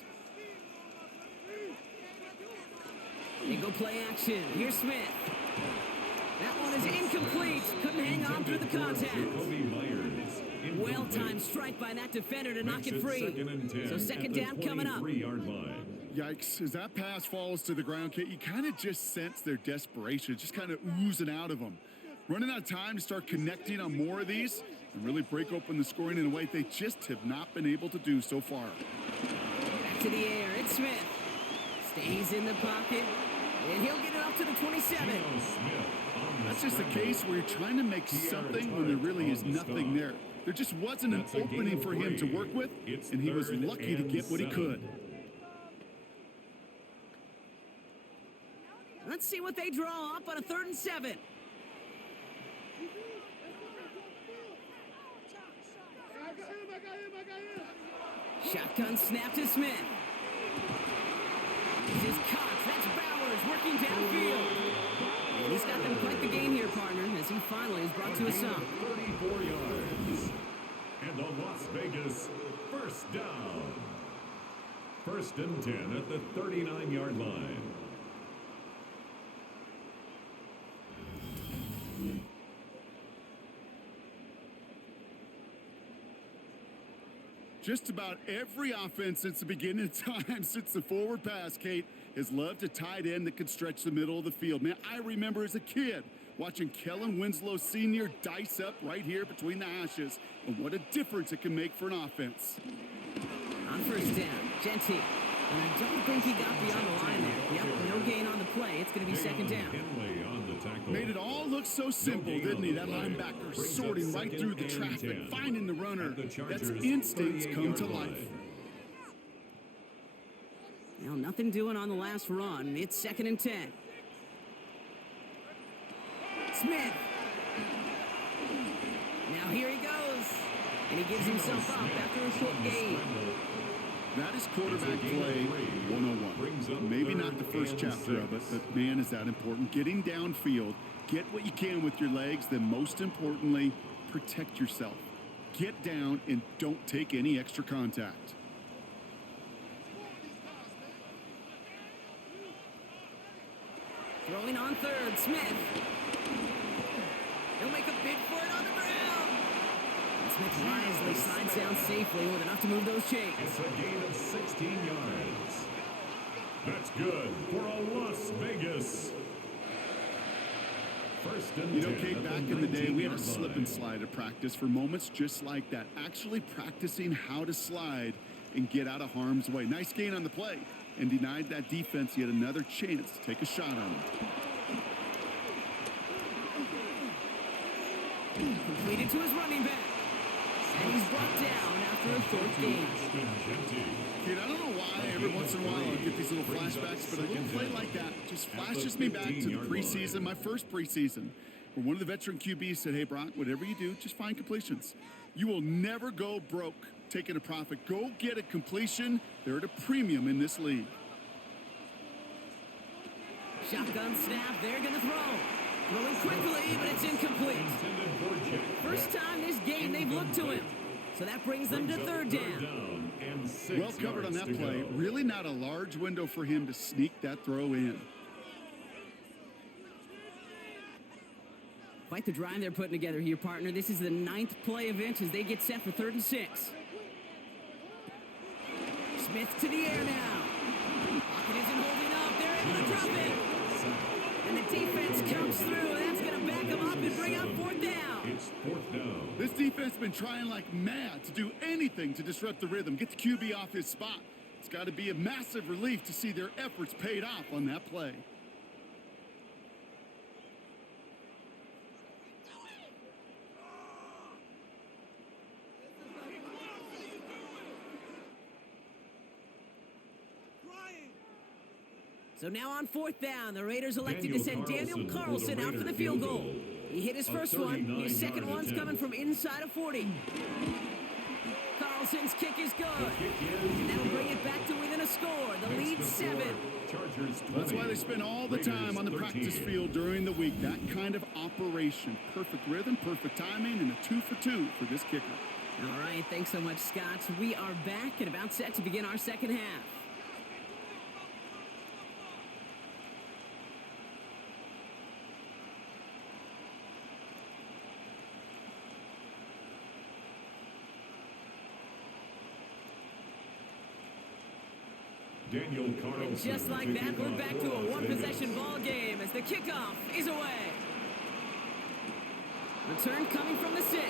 They go play action. Here's Smith. That one is incomplete. Couldn't hang on through the contact. Well-timed strike by that defender to knock it free. So 2nd down coming up. Yikes. As that pass falls to the ground, Kate, you kind of just sense their desperation, just kind of oozing out of them. Running out of time to start connecting on more of these and really break open the scoring in a way they just have not been able to do so far. Back to the air. It's Smith. Stays in the pocket. And he'll get it up to the 27. That's just a case where you're trying to make something when there really is nothing there. There just wasn't an opening for him to work with, and he was lucky to get what he could. Let's see what they draw up on a 3rd and 7. Shotgun snap to Smith. This is Cox. That's Bowers working downfield. And he's got them quite the game here, partner, as he finally is brought to a stop. 34 yards. And the Las Vegas first down. 1st and 10 at the 39-yard line. Just about every offense since the beginning of time, since the forward pass, Kate, has loved a tight end that could stretch the middle of the field. Man, I remember as a kid watching Kellen Winslow Sr. dice up right here between the hashes, and what a difference it can make for an offense. On 1st down, Gentile. And I don't think he got beyond the line there. Yep, no gain on the play. It's going to be 2nd down. Henley on the tackle. Made it all look so simple, didn't he? That linebacker sorting right through the traffic, finding the runner. That's instincts come to life. Well, nothing doing on the last run. It's 2nd and 10. Smith. Now here he goes. And he gives himself up after a short gain. That is quarterback play 101. Maybe not the first chapter of it, but man, is that important. Getting downfield, get what you can with your legs, then most importantly, protect yourself. Get down and don't take any extra contact. Throwing on 3rd, Smith. He'll make a bid for it on the ground. Smith wisely slides down safely with enough to move those chains. It's a gain of 16 yards. That's good for a Las Vegas. 1st and 10. You know, Kate, back in the day, we had a slip and slide at practice for moments just like that. Actually practicing how to slide and get out of harm's way. Nice gain on the play, and denied that defense yet another chance to take a shot on him. Completed to his running back. And he's brought down after a 4th gain. Kid, I don't know why every once in a while I get these little flashbacks, but a little play like that just flashes me back to the preseason, my first preseason, where one of the veteran QBs said, hey, Brock, whatever you do, just find completions. You will never go broke taking a profit. Go get a completion. They're at a premium in this league. Shotgun snap. They're going to throw. Throwing quickly, but it's incomplete. First time this game they've looked to him. So that brings them to 3rd down. Well covered on that play. Really not a large window for him to sneak that throw in. Quite the drive they're putting together here, partner. This is the 9th play event as they get set for 3rd and 6. Smith to the air now. Pocket isn't holding up. They're able to drop it. And the defense comes through. That's going to back them up and bring up 4th down. It's 4th down. This defense has been trying like mad to do anything to disrupt the rhythm, get the QB off his spot. It's got to be a massive relief to see their efforts paid off on that play. So now on 4th down, the Raiders elected to send Daniel Carlson out for the field goal. He hit his first one. His second one's coming from inside of 40. Carlson's kick is good. And that'll bring it back to within a score. The lead 7. That's why they spend all the time on the practice field during the week. That kind of operation. Perfect rhythm, perfect timing, and a 2 for 2 for this kicker. All right, thanks so much, Scott. We are back and about set to begin our second half. Daniel Carlson. And just like that, we're back to a one-possession ball game as the kickoff is away. Return coming from the 6.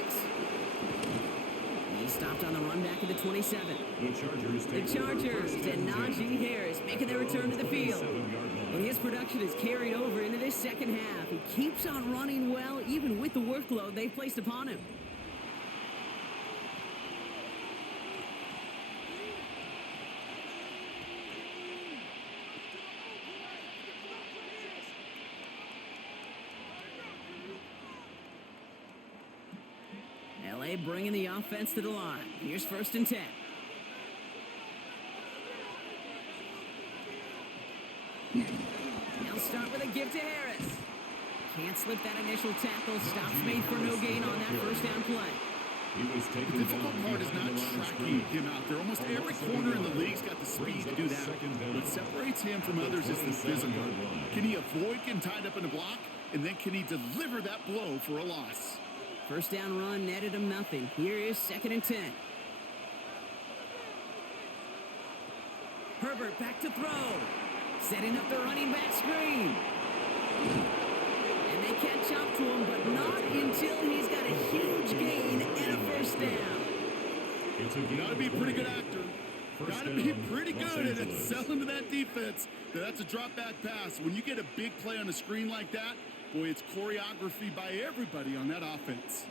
He stopped on the run back at the 27. The Chargers and Najee Harris making their return to the field. And his production is carried over into this second half. He keeps on running well, even with the workload they placed upon him. LA bringing the offense to the line. Here's 1st and 10. They'll start with a give to Harris. Can't slip that initial tackle. Stops made for no gain on that first down play. He was The taken difficult down part is behind not the line of tracking scrimmage. him out there. Almost every corner in the league's got the speed to do that. What separates him from others is the physical. Can he avoid getting tied up in a block? And then can he deliver that blow for a loss? First down run netted him nothing. Here is 2nd and 10. Herbert back to throw. Setting up the running back screen. And they catch up to him, but not until he's got a huge gain and a first down. You gotta be a pretty good actor. Gotta be pretty good at selling to that defense. That's a drop back pass. When you get a big play on a screen like that, boy, it's choreography by everybody on that offense.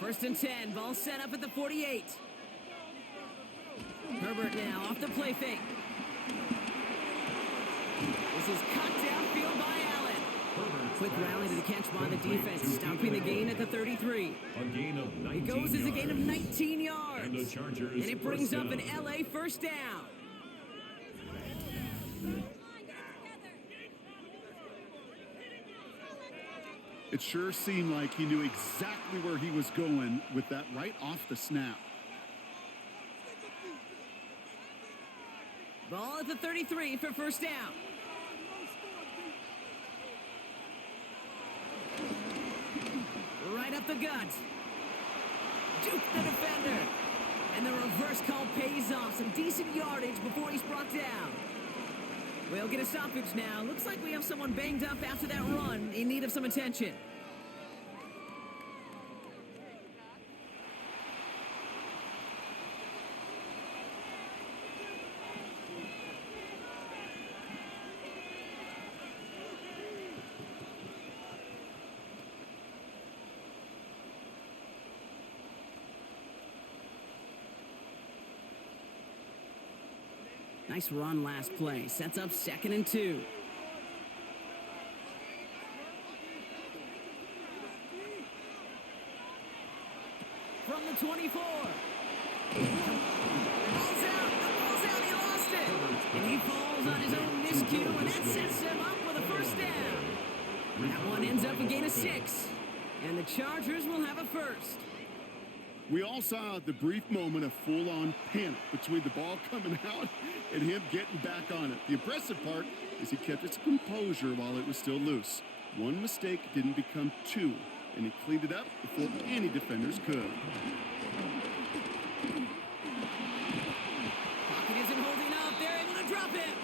1st and 10, ball set up at the 48. Herbert now off the play fake. This is cut downfield by Allen. Quick rally to the catch by the defense, stopping the gain at the 33. A gain of 19 It goes as a gain of 19 yards. And the Chargers And it brings first up an down. LA first down. It sure seemed like he knew exactly where he was going with that right off the snap. Ball at the 33 for first down. Right up the gut. Juke the defender. And the reverse call pays off. Some decent yardage before he's brought down. We'll get a stoppage now. Looks like we have someone banged up after that run in need of some attention. Nice run last play. Sets up 2nd and 2. From the 24. The ball's out. He lost it. And he falls on his own miscue, and that sets him up with a first down. That one ends up a gain of 6. And the Chargers will have a first. We all saw the brief moment of full-on panic between the ball coming out and him getting back on it. The impressive part is he kept his composure while it was still loose. One mistake didn't become 2, and he cleaned it up before any defenders could. Pocket isn't holding up. They're able to drop it.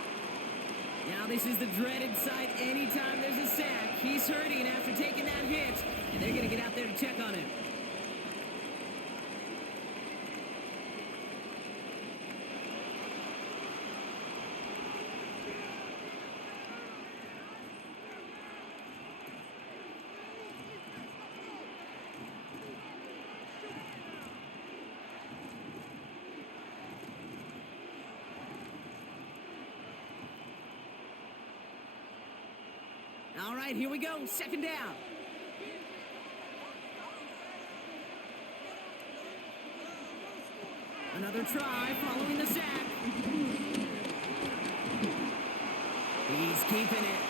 Now this is the dreaded sight anytime there's a sack. He's hurting after taking that hit, and they're going to get out there to check on him. All right, here we go. 2nd down. Another try following the sack. He's keeping it.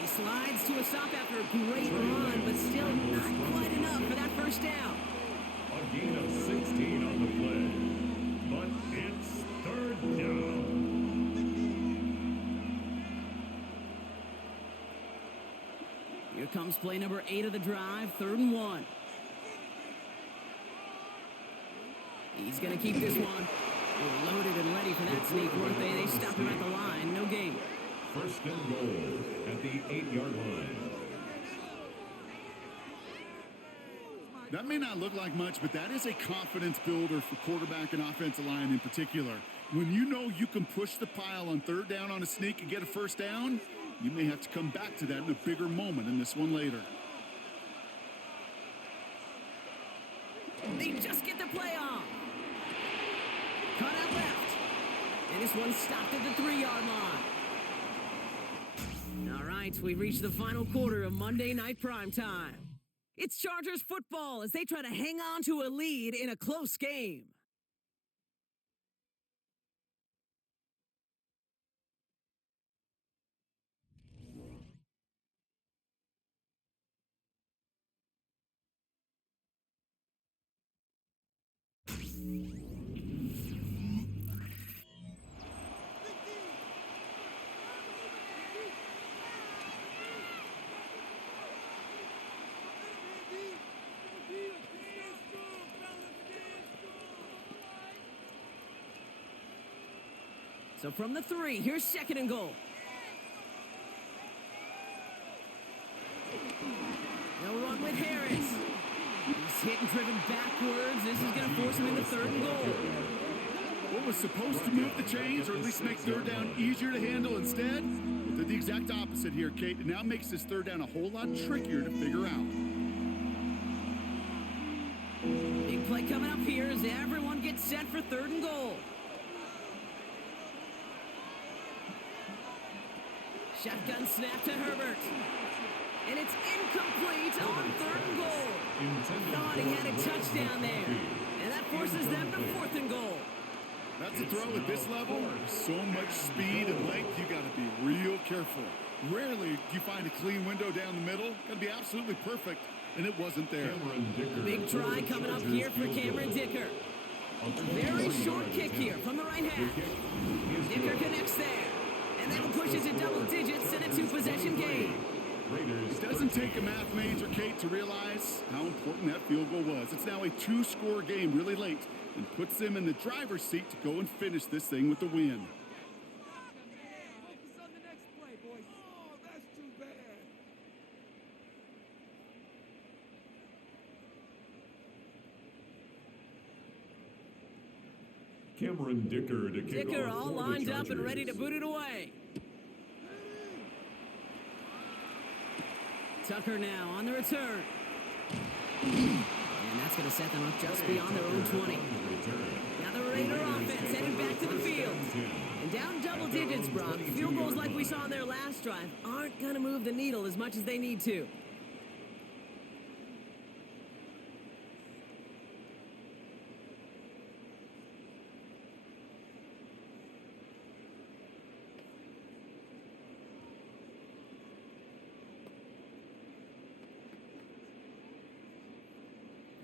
He slides to a stop after a great run, but still not quite enough for that first down. A gain of 16 on the play. But it's 3rd down. Here comes play number 8 of the drive, 3rd and 1. He's going to keep this one. They're loaded and ready for that sneak, weren't they? They stopped him at the line. No gain. 1st and goal at the 8-yard line. That may not look like much, but that is a confidence builder for quarterback and offensive line in particular. When you know you can push the pile on 3rd down on a sneak and get a first down, you may have to come back to that in a bigger moment in this one later. They just get the play off. Cut out left. And this one stopped at the 3-yard line. All right, we've reached the final quarter of Monday Night Primetime. It's Chargers football as they try to hang on to a lead in a close game. So from the 3, here's 2nd and goal. They'll run with Harris. He's hit and driven backwards. This is going to force him into 3rd and goal. What was supposed to move the chains, or at least make 3rd down easier to handle instead, well, did the exact opposite here, Kate. It now makes this 3rd down a whole lot trickier to figure out. Big play coming up here as everyone gets set for 3rd and goal. Shotgun snap to Herbert. And it's incomplete on 3rd and goal. Thought he had a touchdown there. And that forces them to 4th and goal. That's a throw at this level. So much speed and length, you got to be real careful. Rarely do you find a clean window down the middle. Got to be absolutely perfect, and it wasn't there. Big try coming up here for Cameron Dicker. Very short kick here from the right half. Dicker connects there. And that'll push it to double digits in a 2-possession game. It doesn't take a math major, Kate, to realize how important that field goal was. It's now a 2-score game really late and puts them in the driver's seat to go and finish this thing with the win. Focus on the next play, boys. Oh, that's too bad. Cameron Dicker to kick Dicker off all for the lined up and ready to Chargers. boot it away. Tucker now on the return. And that's going to set them up just beyond their own 20. Now the Raider offense headed back to the field. And down double digits, Brock. Field goals like we saw on their last drive aren't going to move the needle as much as they need to.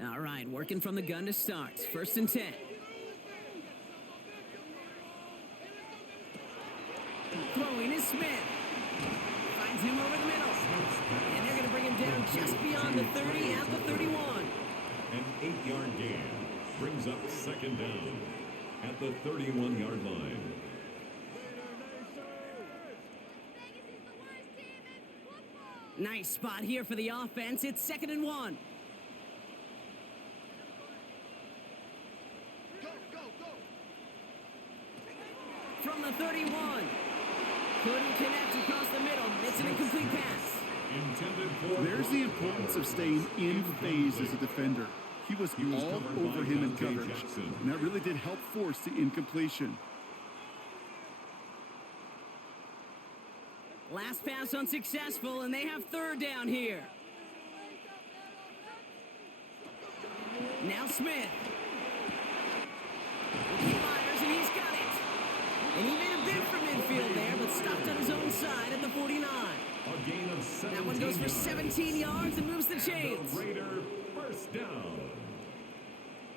All right, working from the gun to start. 1st and 10. Throwing is Smith. Finds him over the middle. And they're going to bring him down just beyond the 30 at the 31. An 8-yard gain brings up 2nd down at the 31-yard line. Nice spot here for the offense. It's 2nd and 1. From the 31. Couldn't connect across the middle. It's an incomplete pass. There's the importance of staying in phase as a defender. He was all over him in coverage, and that really did help force the incompletion. Last pass unsuccessful, and they have 3rd down here. Now Smith. He fires, and he's got it. And he made a bid for midfield there, but stopped on his own side at the 49. A gain of 17 That one goes for 17 yards and moves the chains. The Raider 1st down.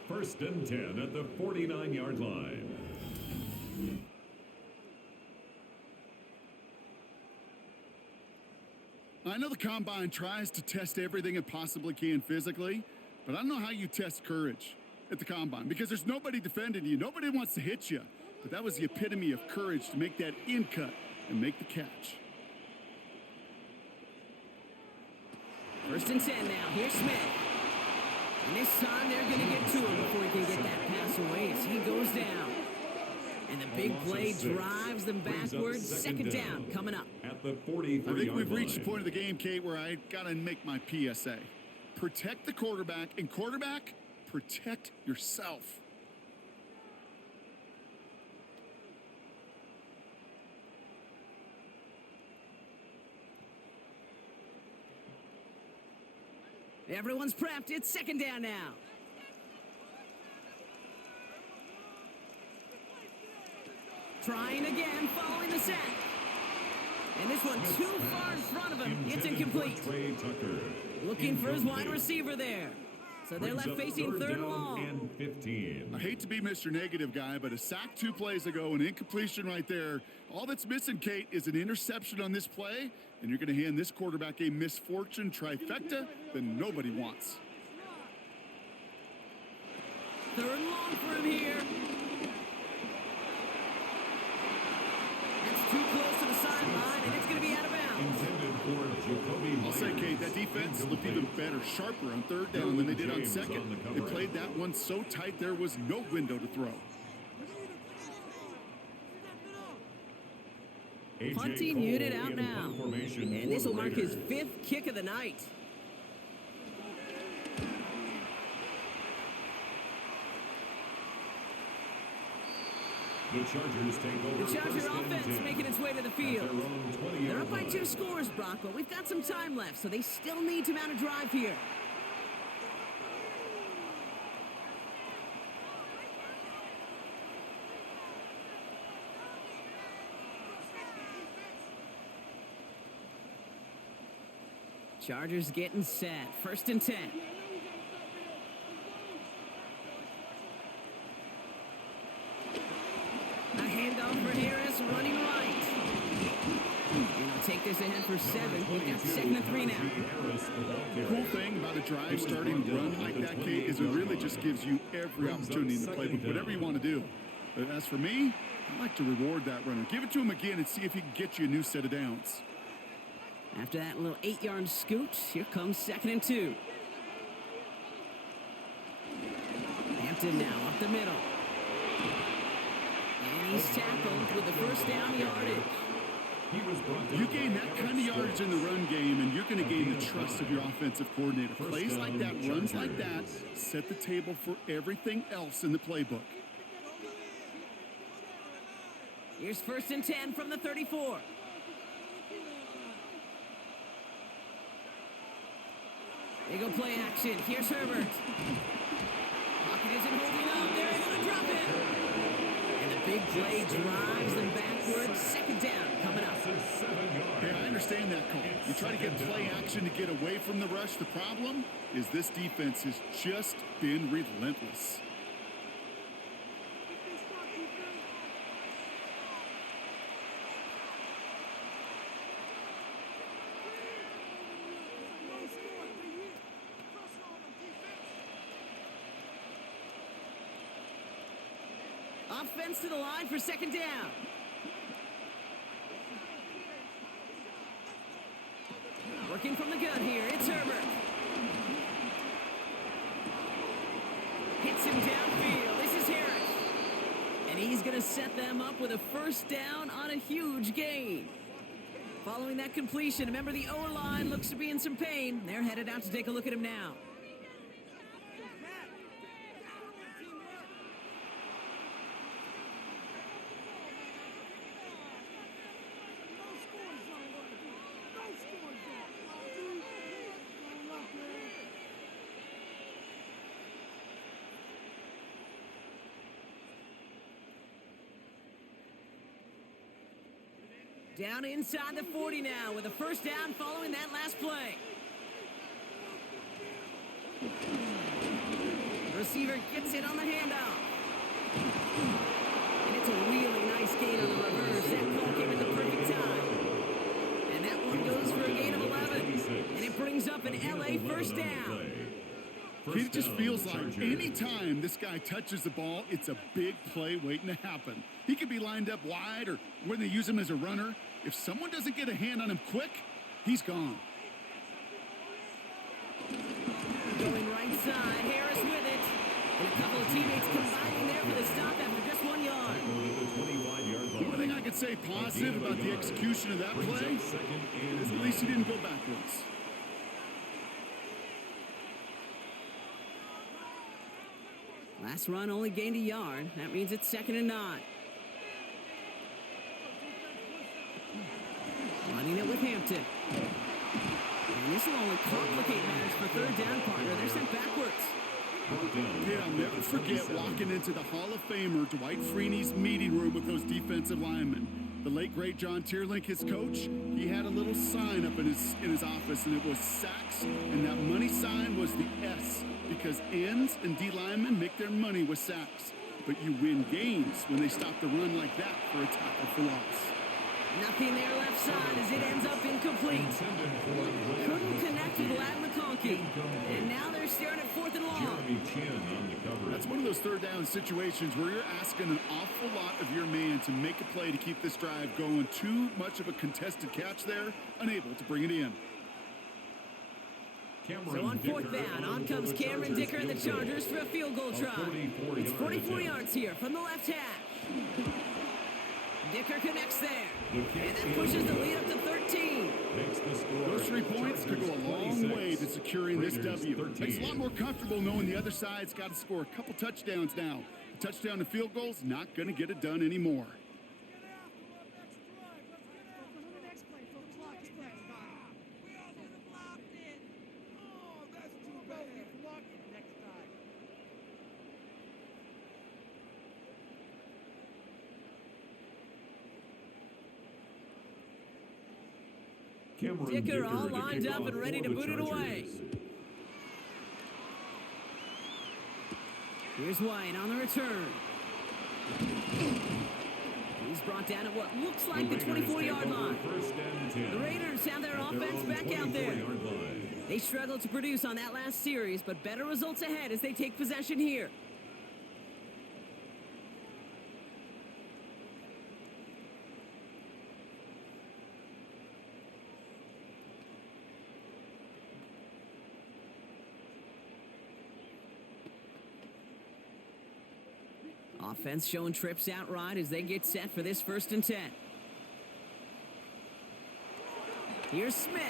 1st and 10 at the 49-yard line. I know the Combine tries to test everything it possibly can physically, but I don't know how you test courage at the Combine because there's nobody defending you. Nobody wants to hit you. But that was the epitome of courage to make that in cut and make the catch. 1st and 10 now. Here's Smith. And this time they're going to get to him before he can get that pass away as he goes down. And the big play drives them backwards. 2nd down coming up. At the 43-yard line. I think we've reached the point of the game, Kate, where I got to make my PSA. Protect the quarterback, and quarterback, protect yourself. Everyone's prepped. It's 2nd down now. Trying again, following the sack. And this one too far in front of him. It's incomplete. Looking for his wide receiver there. So they're left facing 3rd and long. And 15. I hate to be Mr. Negative guy, but a sack 2 plays ago, an incompletion right there. All that's missing, Kate, is an interception on this play, and you're going to hand this quarterback a misfortune trifecta that nobody wants. 3rd and long for him here. I'll say, Kate, that defense looked even better, sharper on third down than they did on second. They played that one so tight there was no window to throw. Punting unit out now. And this will mark his 5th kick of the night. The Chargers take over. The Charger offense making its way to the field. They're up by 2 line. scores, Brock, but we've got some time left, so they still need to mount a drive here. Chargers getting set. 1st and 10. A handoff for Harris, running right. And they'll take this ahead for 7. We've got 2nd and 3 now. The cool thing about a drive starting run like that, Kate, is it really just gives you every opportunity in the playbook, whatever you want to do. But as for me, I like to reward that runner. Give it to him again and see if he can get you a new set of downs. After that little 8-yard scoot, here comes 2nd and 2. Hampton now up the middle. And he's tackled with the 1st down yardage. You gain that kind of yardage in the run game, and you're going to gain the trust of your offensive coordinator. Plays like that, runs like that, set the table for everything else in the playbook. Here's 1st and 10 from the 34. They go play action. Here's Herbert. Pocket isn't holding up. They're going to drop it. And the big play drives them backwards. 2nd down coming up. Hey, I understand that call. You try to get play action to get away from the rush. The problem is this defense has just been relentless. Offense to the line for 2nd down. Working from the gun here, it's Herbert. Hits him downfield. This is Harris. And he's going to set them up with a 1st down on a huge gain. Following that completion, remember the O-line looks to be in some pain. They're headed out to take a look at him now. Down inside the 40 now with a 1st down following that last play. The receiver gets it on the handoff. And it's a really nice gain on the reverse. That call came at the perfect time. And that one goes for a gain of 11. And it brings up an LA 1st down. It just feels like any time this guy touches the ball, it's a big play waiting to happen. He could be lined up wide, or when they use him as a runner, if someone doesn't get a hand on him quick, he's gone. Going right side, Harris with it. And a couple of teammates combining there for the stop after just 1 yard. The only thing I could say positive about the execution of that play is at least he didn't go backwards. Last run only gained a yard. That means it's 2nd and 9. Running it with Hampton. And this will only complicate matters for 3rd down partner. They're sent backwards. Yeah, I'll never forget walking into the Hall of Famer Dwight Freeney's meeting room with those defensive linemen. The late, great John Tierlink, his coach, he had a little sign up in his office, and it was sacks, and that money sign was the S, because ends and D linemen make their money with sacks. But you win games when they stop the run like that for a tackle for loss. Nothing there left side as it ends up incomplete. Couldn't connect with Lad McConkey. And now they're staring at 4th and long. That's one of those 3rd down situations where you're asking an awful lot of your man to make a play to keep this drive going. Too much of a contested catch there, unable to bring it in. So on fourth down, on comes Cameron Dicker and the Chargers for a field goal try. It's 44 yards here from the left hash. Dicker connects there. And that pushes the lead up to 13. Those 3 points could go a long way to securing this W. Makes it a lot more comfortable knowing the other side's got to score a couple touchdowns now. A touchdown and field goal's not going to get it done anymore. Dicker all lined up and ready to boot it away. Here's White on the return. He's brought down at what looks like the 24-yard line. The Raiders have their offense back out there. They struggled to produce on that last series, but better results ahead as they take possession here. Offense showing trips out right as they get set for this 1st and 10. Here's Smith.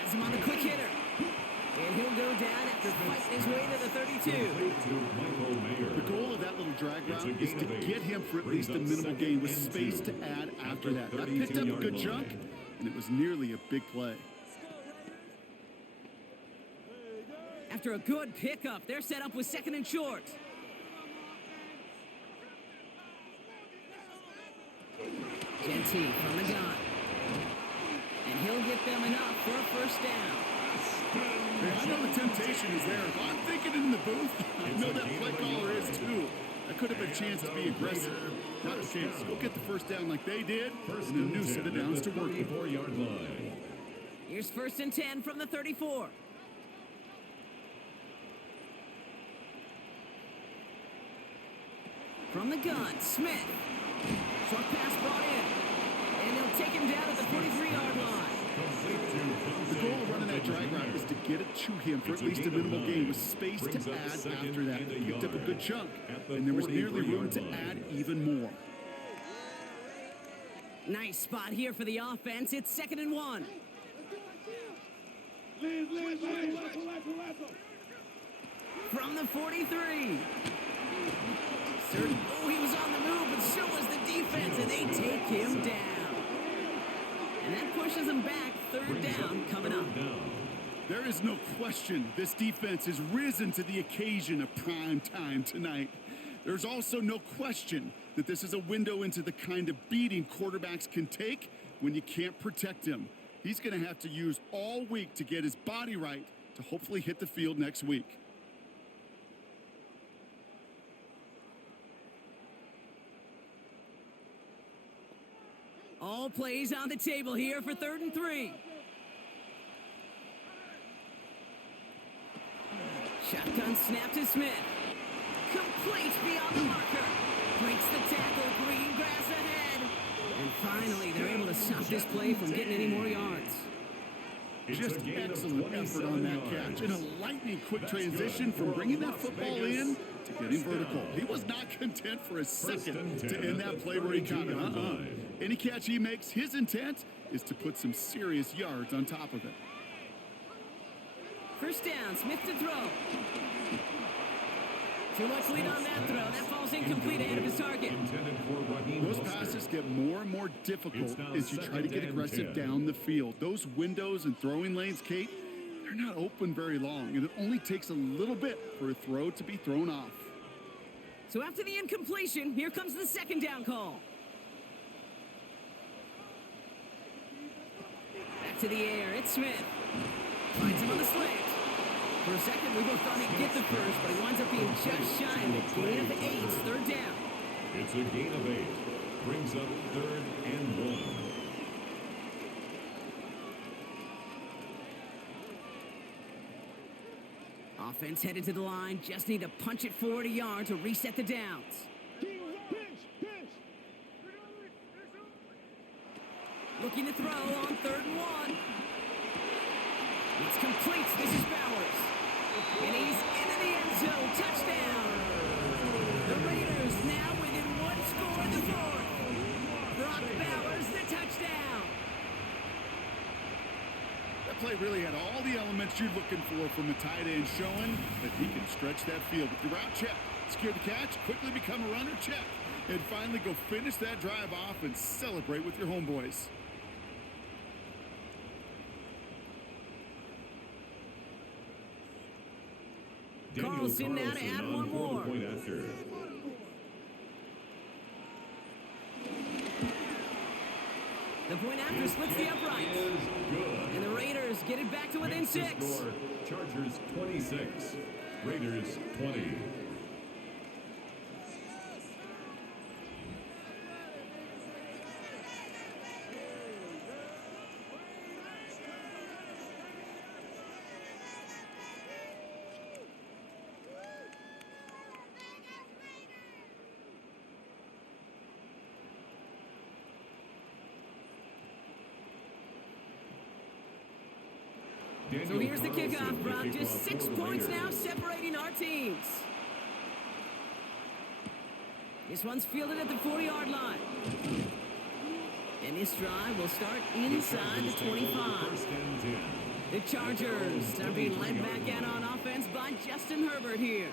Has him on the quick hitter. And he'll go down after fighting his way to the 32. The goal of that little drag route is to get him for at least a minimal gain with space to add after that. That picked up a good chunk, and it was nearly a big play. After a good pickup, they're set up with 2nd and short. Genty from the gun. And he'll get them enough for a 1st down. Hey, I know the temptation is there. If I'm thinking in the booth, I know that play caller is too. That could have been a chance to be aggressive. Not a chance. Go get the 1st down like they did, and a new set of downs to work with. Here's 1st and 10 from the 34. From the gun, Smith. Short pass brought in. And they'll take him down at the 43-yard line. The goal of running that drag route is to get it to him for at least a minimal gain with space to add after that. They picked up a good chunk, and there was nearly room to add even more. Nice spot here for the offense. It's 2nd and 1. From the 43. Oh, he was on the move, but so was the defense, and they take him down. And that pushes him back. 3rd down coming up. There is no question this defense has risen to the occasion of prime time tonight. There's also no question that this is a window into the kind of beating quarterbacks can take when you can't protect him. He's going to have to use all week to get his body right to hopefully hit the field next week. All plays on the table here for 3rd and 3. Shotgun snap to Smith. Complete beyond the marker. Breaks the tackle. Green grass ahead. And finally, they're able to stop this play from getting any more yards. Just excellent effort on that catch. And a lightning quick transition from bringing that football in to getting vertical. He was not content for a second to end that play where he caught it. Any catch he makes, his intent is to put some serious yards on top of it. 1st down, Smith to throw. Too much lead on that throw. That falls incomplete ahead of his target. Those passes get more and more difficult as you try to get aggressive down the field. Those windows and throwing lanes, Kate, they're not open very long, and it only takes a little bit for a throw to be thrown off. So after the incompletion, here comes the 2nd down call. Back to the air, it's Smith. Finds him on the slant. For a second, we both thought he'd get the first, but he winds up being just shy of a gain of 8. 3rd down. It's a gain of 8. Brings up 3rd and 1. Offense headed to the line. Just need to punch it forward a yard to reset the downs. Looking to throw on 3rd and 1. It's complete. This is Bowers. And he's into the end zone. Touchdown. The Raiders now within one score in the fourth. Brock Bowers, the touchdown. That play really had all the elements you're looking for from a tight end, showing that he can stretch that field with the route check, secure the catch, quickly become a runner check, and finally go finish that drive off and celebrate with your homeboys. Carlson now to add one more. Point after. The point after splits the uprights. And the Raiders get it back to within 6. Score, Chargers 26, Raiders 20. So here's the kickoff, Brock. Just 6 points now separating our teams. This one's fielded at the 40-yard line. And this drive will start inside the 25. The Chargers are being led back out on offense by Justin Herbert here.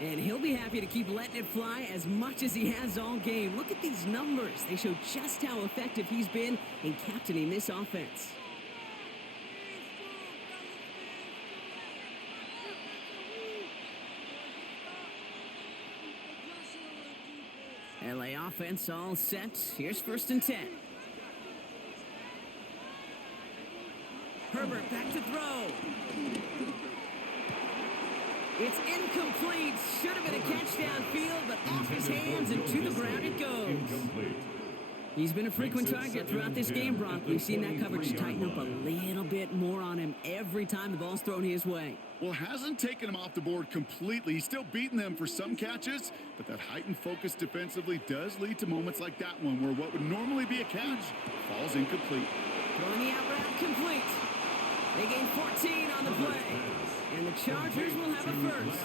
And he'll be happy to keep letting it fly as much as he has all game. Look at these numbers. They show just how effective he's been in captaining this offense. LA offense all set. Here's 1st and 10. Herbert back to throw. It's incomplete. Should have been a catch downfield, but off his hands and to the ground it goes. Incomplete. He's been a frequent target throughout this game, Brock. We've seen that coverage tighten up a little bit more on him every time the ball's thrown his way. Well, hasn't taken him off the board completely. He's still beating them for some catches, but that heightened focus defensively does lead to moments like that one where what would normally be a catch falls incomplete. Throwing the out route complete. They gain 14 on the play. And the Chargers will have a first.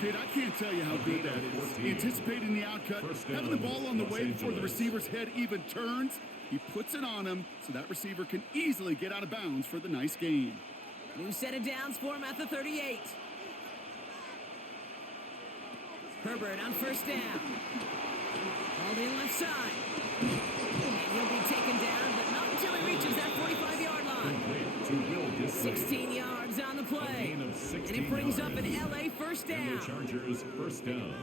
Kid, I can't tell you how good that is. Anticipating the outcut, having the ball on the way before the receiver's head even turns. He puts it on him so that receiver can easily get out of bounds for the nice gain. New set of downs for him at the 38. Herbert on 1st down. Called in left side. And he'll be taken down, but not until he reaches that 45-yard line. 16 yards on the play. And it brings up an LA first down. And the Chargers first down.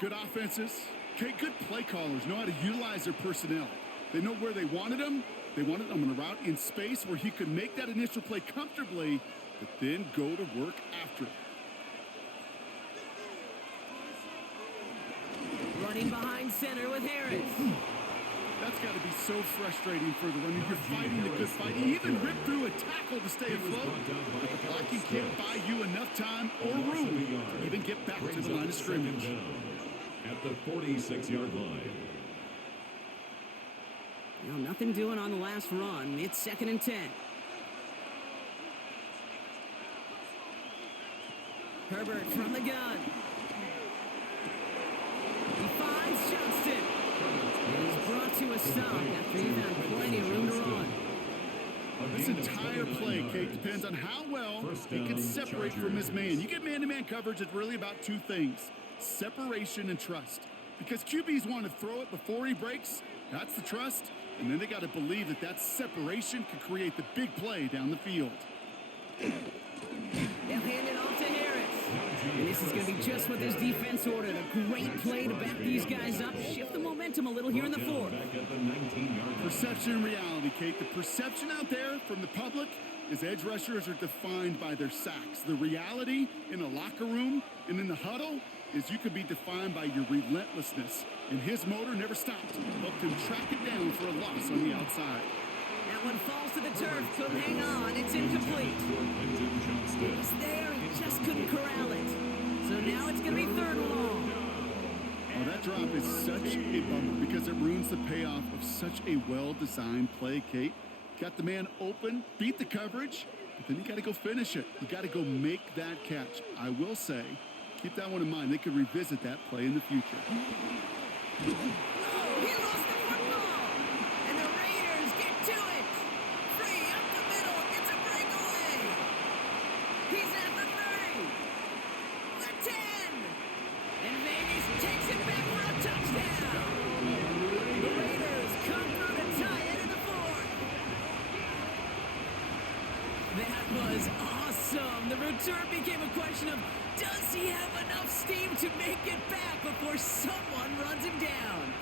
Good offenses, okay, good play callers know how to utilize their personnel. They know where they wanted him. They wanted him on a route in space where he could make that initial play comfortably, but then go to work after it. Running behind center with Harris. That's got to be so frustrating for the runner. You're fighting the good fight. You even ripped through a tackle to stay afloat, but the blocking can't buy you enough time or room to even get back to the line of scrimmage. At the 46-yard line. Well, nothing doing on the last run. It's 2nd and 10. Herbert from the gun. He finds Johnston. And he's brought to a stop after he found plenty of room to run. This entire play, Kate, depends on how well he can separate from his man. You get man-to-man coverage, it's really about 2 things. Separation and trust. Because QBs want to throw it before he breaks. That's the trust. And then they got to believe that that separation could create the big play down the field. They'll hand it off to Harris. And this is going to be just what this defense ordered. A great play to back these guys up. Shift the momentum a little here in the 4th. Perception and reality, Kate. The perception out there from the public is edge rushers are defined by their sacks. The reality in a locker room and in the huddle is you could be defined by your relentlessness. And his motor never stopped. Helped him track it down for a loss on the outside. Now one falls to the turf. Couldn't hang on. It's incomplete. It was there. He just couldn't corral it. So now it's going to be third and long. Oh, that drop is such a bummer because it ruins the payoff of such a well-designed play, Kate. Got the man open, beat the coverage, but then you got to go finish it. You got to go make that catch. I will say, keep that one in mind. They could revisit that play in the future. He lost the football. And the Raiders get to it. Free up the middle. It's a breakaway. He's at the 30. The 10. And Vegas takes it back for a touchdown. The Raiders come through to tie it in the fourth. That was awesome. The return became a question of, does he have enough steam to make it back before someone runs him down?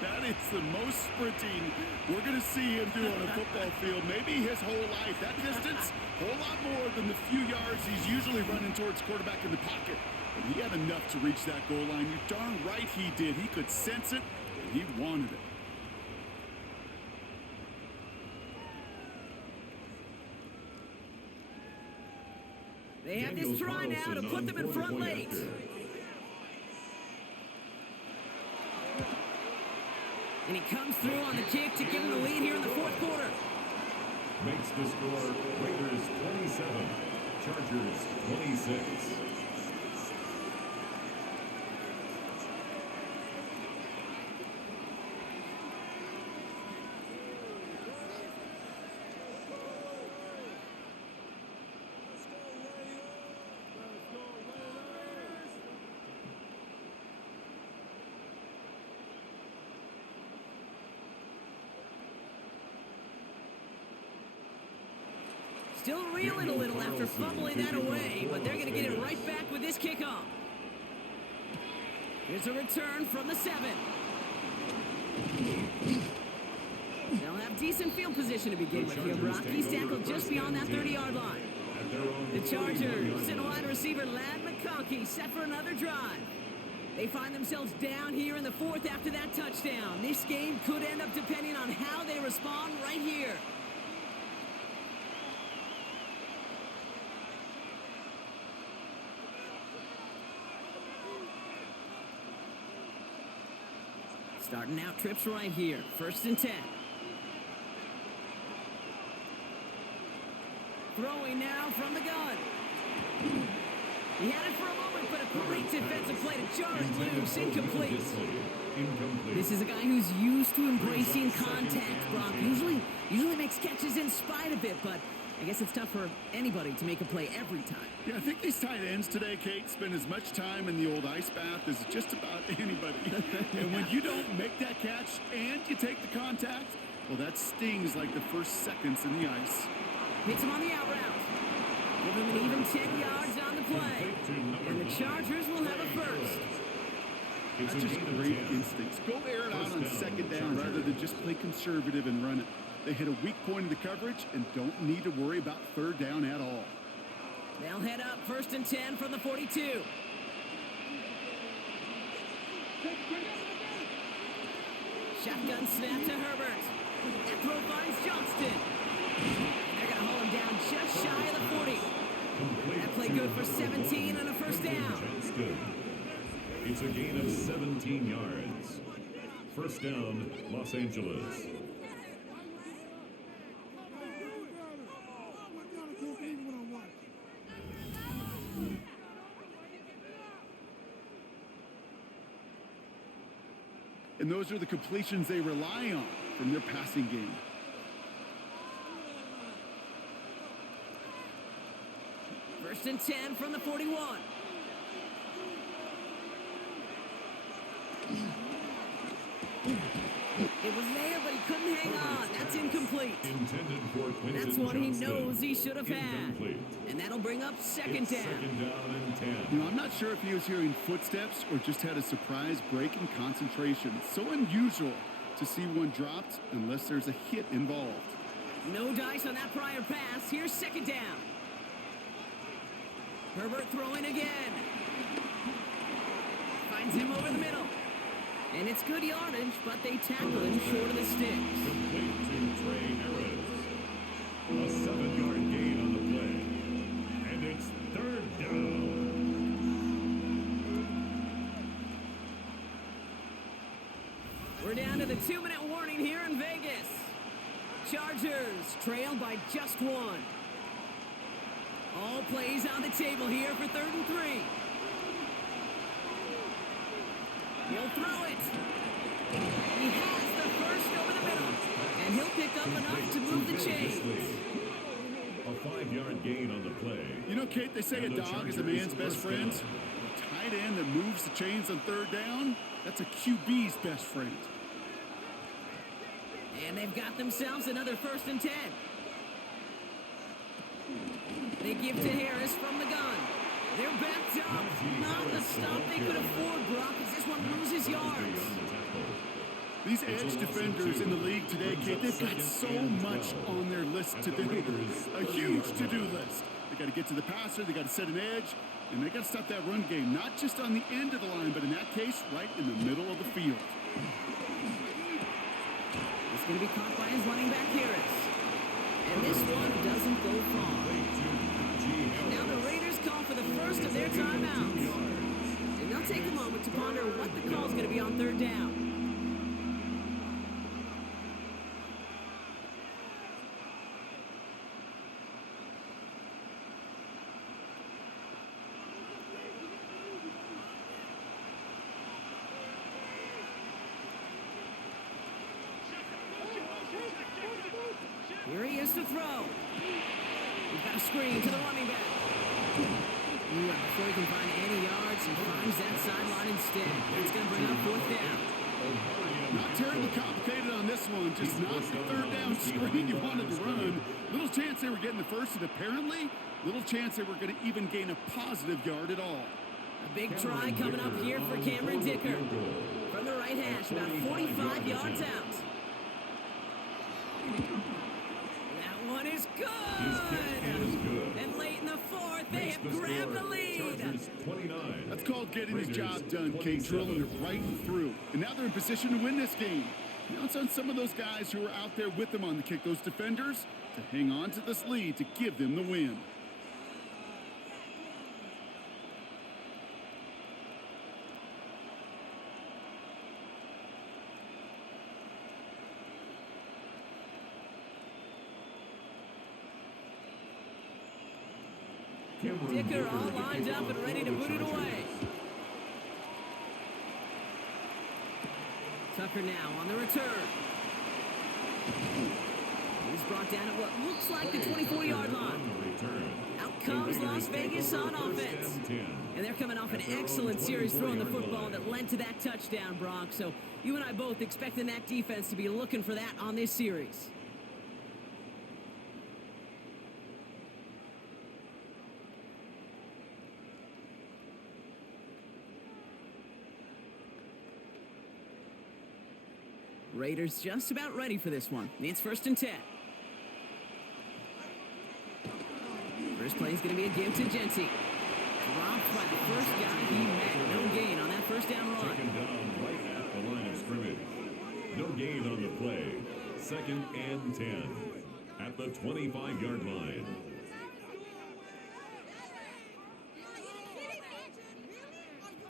That is the most sprinting we're going to see him do on a football field. Maybe his whole life. That distance, a whole lot more than the few yards he's usually running towards quarterback in the pocket. But he had enough to reach that goal line. You're darn right he did. He could sense it, and he wanted it. They have this try now to put them in front late. And he comes through on the kick to give them the lead here in the fourth quarter. Makes the score Raiders 27, Chargers 26. Still reeling a little after fumbling that away, but they're going to get it right back with this kickoff. Here's a return from the 7. They'll have decent field position to begin with here, Brock. He's tackled just beyond that 30-yard line. The Chargers and wide receiver Lad McConkey set for another drive. They find themselves down here in the fourth after that touchdown. This game could end up depending on how they respond right here. Starting out trips right here. 1st and 10. Throwing now from the gun. He had it for a moment, but a great defensive play to jar it loose. Incomplete. This is a guy who's used to embracing contact, Brock. Usually makes catches in spite of it, but I guess it's tough for anybody to make a play every time. Yeah, I think these tight ends today, Kate, spend as much time in the old ice bath as just about anybody. And when you don't make that catch and you take the contact, well, that stings like the first seconds in the ice. Hits him on the out route. Give him an even 10 yards on the play. And the Chargers will have a first. That's just great instincts. Go air it out on second down rather than just play conservative and run it. They hit a weak point in the coverage and don't need to worry about third down at all. They'll head up 1st and 10 from the 42. Shotgun snap to Herbert. That throw finds Johnston. And they're going to hold him down just shy of the 40. That play good for 17 and a first down. It's a gain of 17 yards. First down, Los Angeles. And those are the completions they rely on from their passing game. First and 10 from the 41. It was there, but he couldn't hang on. That's incomplete. That's what he knows he should have had. And that'll bring up second down. Second down and 10. You know, I'm not sure if he was hearing footsteps or just had a surprise break in concentration. It's so unusual to see one dropped unless there's a hit involved. No dice on that prior pass. Here's second down. Herbert throwing again. Finds him over the middle. And it's good yardage, but they tackle him short of the sticks. Complete to Trey Harris. 2-minute warning here in Vegas. Chargers trail by just one. All plays on the table here for 3rd and 3. He'll throw it. He has the first over the middle. And he'll pick up enough to move the chains. A 5-yard gain on the play. You know, Kate, they say a dog is a man's best friend. A tight end that moves the chains on 3rd down, that's a QB's best friend. And they've got themselves another 1st and 10. They give to Harris from the gun. They're backed up. Not the stop they could afford, Brock, as this one loses yards. These edge defenders in the league today, Kate, they've got so much on their list to do. A huge to-do list. They got to get to the passer, they got to set an edge, and they got to stop that run game, not just on the end of the line, but in that case, right in the middle of the field. It's going to be caught by his running back, Harris. And this one doesn't go far. And now the Raiders call for the first of their timeouts. And they'll take a moment to ponder what the call's going to be on 3rd down. Here he is to throw. He's got a screen to the running back. Ooh, and before he can find any yards, he finds that sideline instead. It's going to bring up 4th down. Not terribly complicated on this one. Just not the 3rd down screen you wanted to run. Little chance they were getting the first, and apparently, little chance they were going to even gain a positive yard at all. A big try coming up here for Cameron Dicker. From the right hash, about 45 yards out. That one is good. And late in the 4th, they have grabbed the lead. That's called getting his job done, Kate, drilling it right through. And now they're in position to win this game. Now it's on some of those guys who are out there with them on the kick, those defenders, to hang on to this lead to give them the win. Dicker all lined up and ready to boot it away. Tucker now on the return. He's brought down at what looks like the 24-yard line. Out comes Las Vegas on offense. And they're coming off an excellent series throwing the football that led to that touchdown, Brock. So you and I both expecting that defense to be looking for that on this series. Raiders just about ready for this one. It's 1st and 10. First play is going to be a give to Genty. Dropped by the first guy he met. No gain on that 1st down run. Taken down right at the line of scrimmage. No gain on the play. 2nd and 10 at the 25-yard line.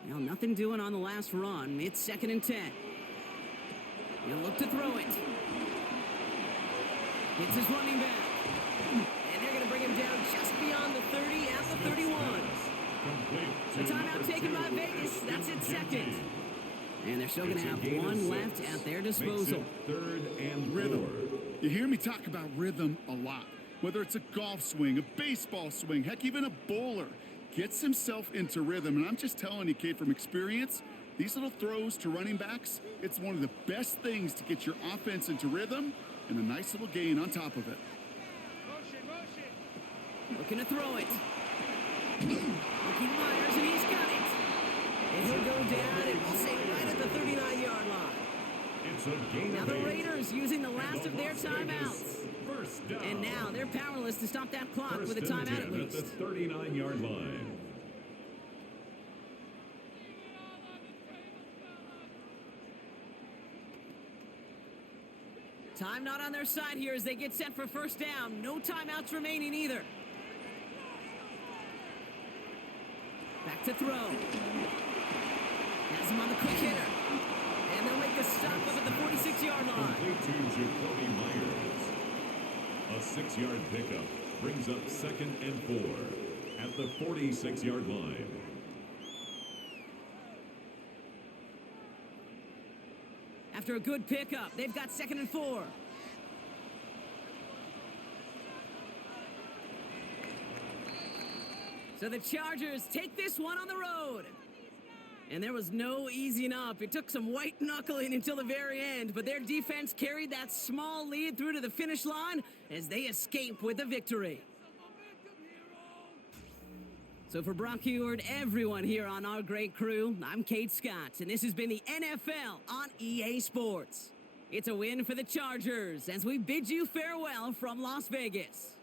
Well, nothing doing on the last run. It's 2nd and 10. He'll look to throw it. It's his running back. And they're going to bring him down just beyond the 30 at the 31. A timeout taken by Vegas. That's its 2nd. And they're still going to have one left at their disposal. 3rd and Rhythm. You hear me talk about rhythm a lot. Whether it's a golf swing, a baseball swing, heck, even a bowler gets himself into rhythm. And I'm just telling you, Kate, from experience, these little throws to running backs, it's one of the best things to get your offense into rhythm and a nice little gain on top of it. Looking to throw it. Looking Myers, and he's got it. And he'll go down, and we'll say right at the 39-yard line. It's a gain. Now the Raiders using the last of their timeouts. First down. And now they're powerless to stop that clock with a timeout at least. At the 39-yard line. Time not on their side here as they get set for 1st down. No timeouts remaining either. Back to throw. Has him on the quick hitter. And they'll make make the stop up at the 46-yard line. Complete to Jacoby Myers. A 6-yard pickup brings up 2nd and 4 at the 46-yard line. After a good pickup, they've got 2nd and 4. So the Chargers take this one on the road. And there was no easing up. It took some white knuckling until the very end, but their defense carried that small lead through to the finish line as they escape with the victory. So for Brock Heward, everyone here on our great crew, I'm Kate Scott, and this has been the NFL on EA Sports. It's a win for the Chargers as we bid you farewell from Las Vegas.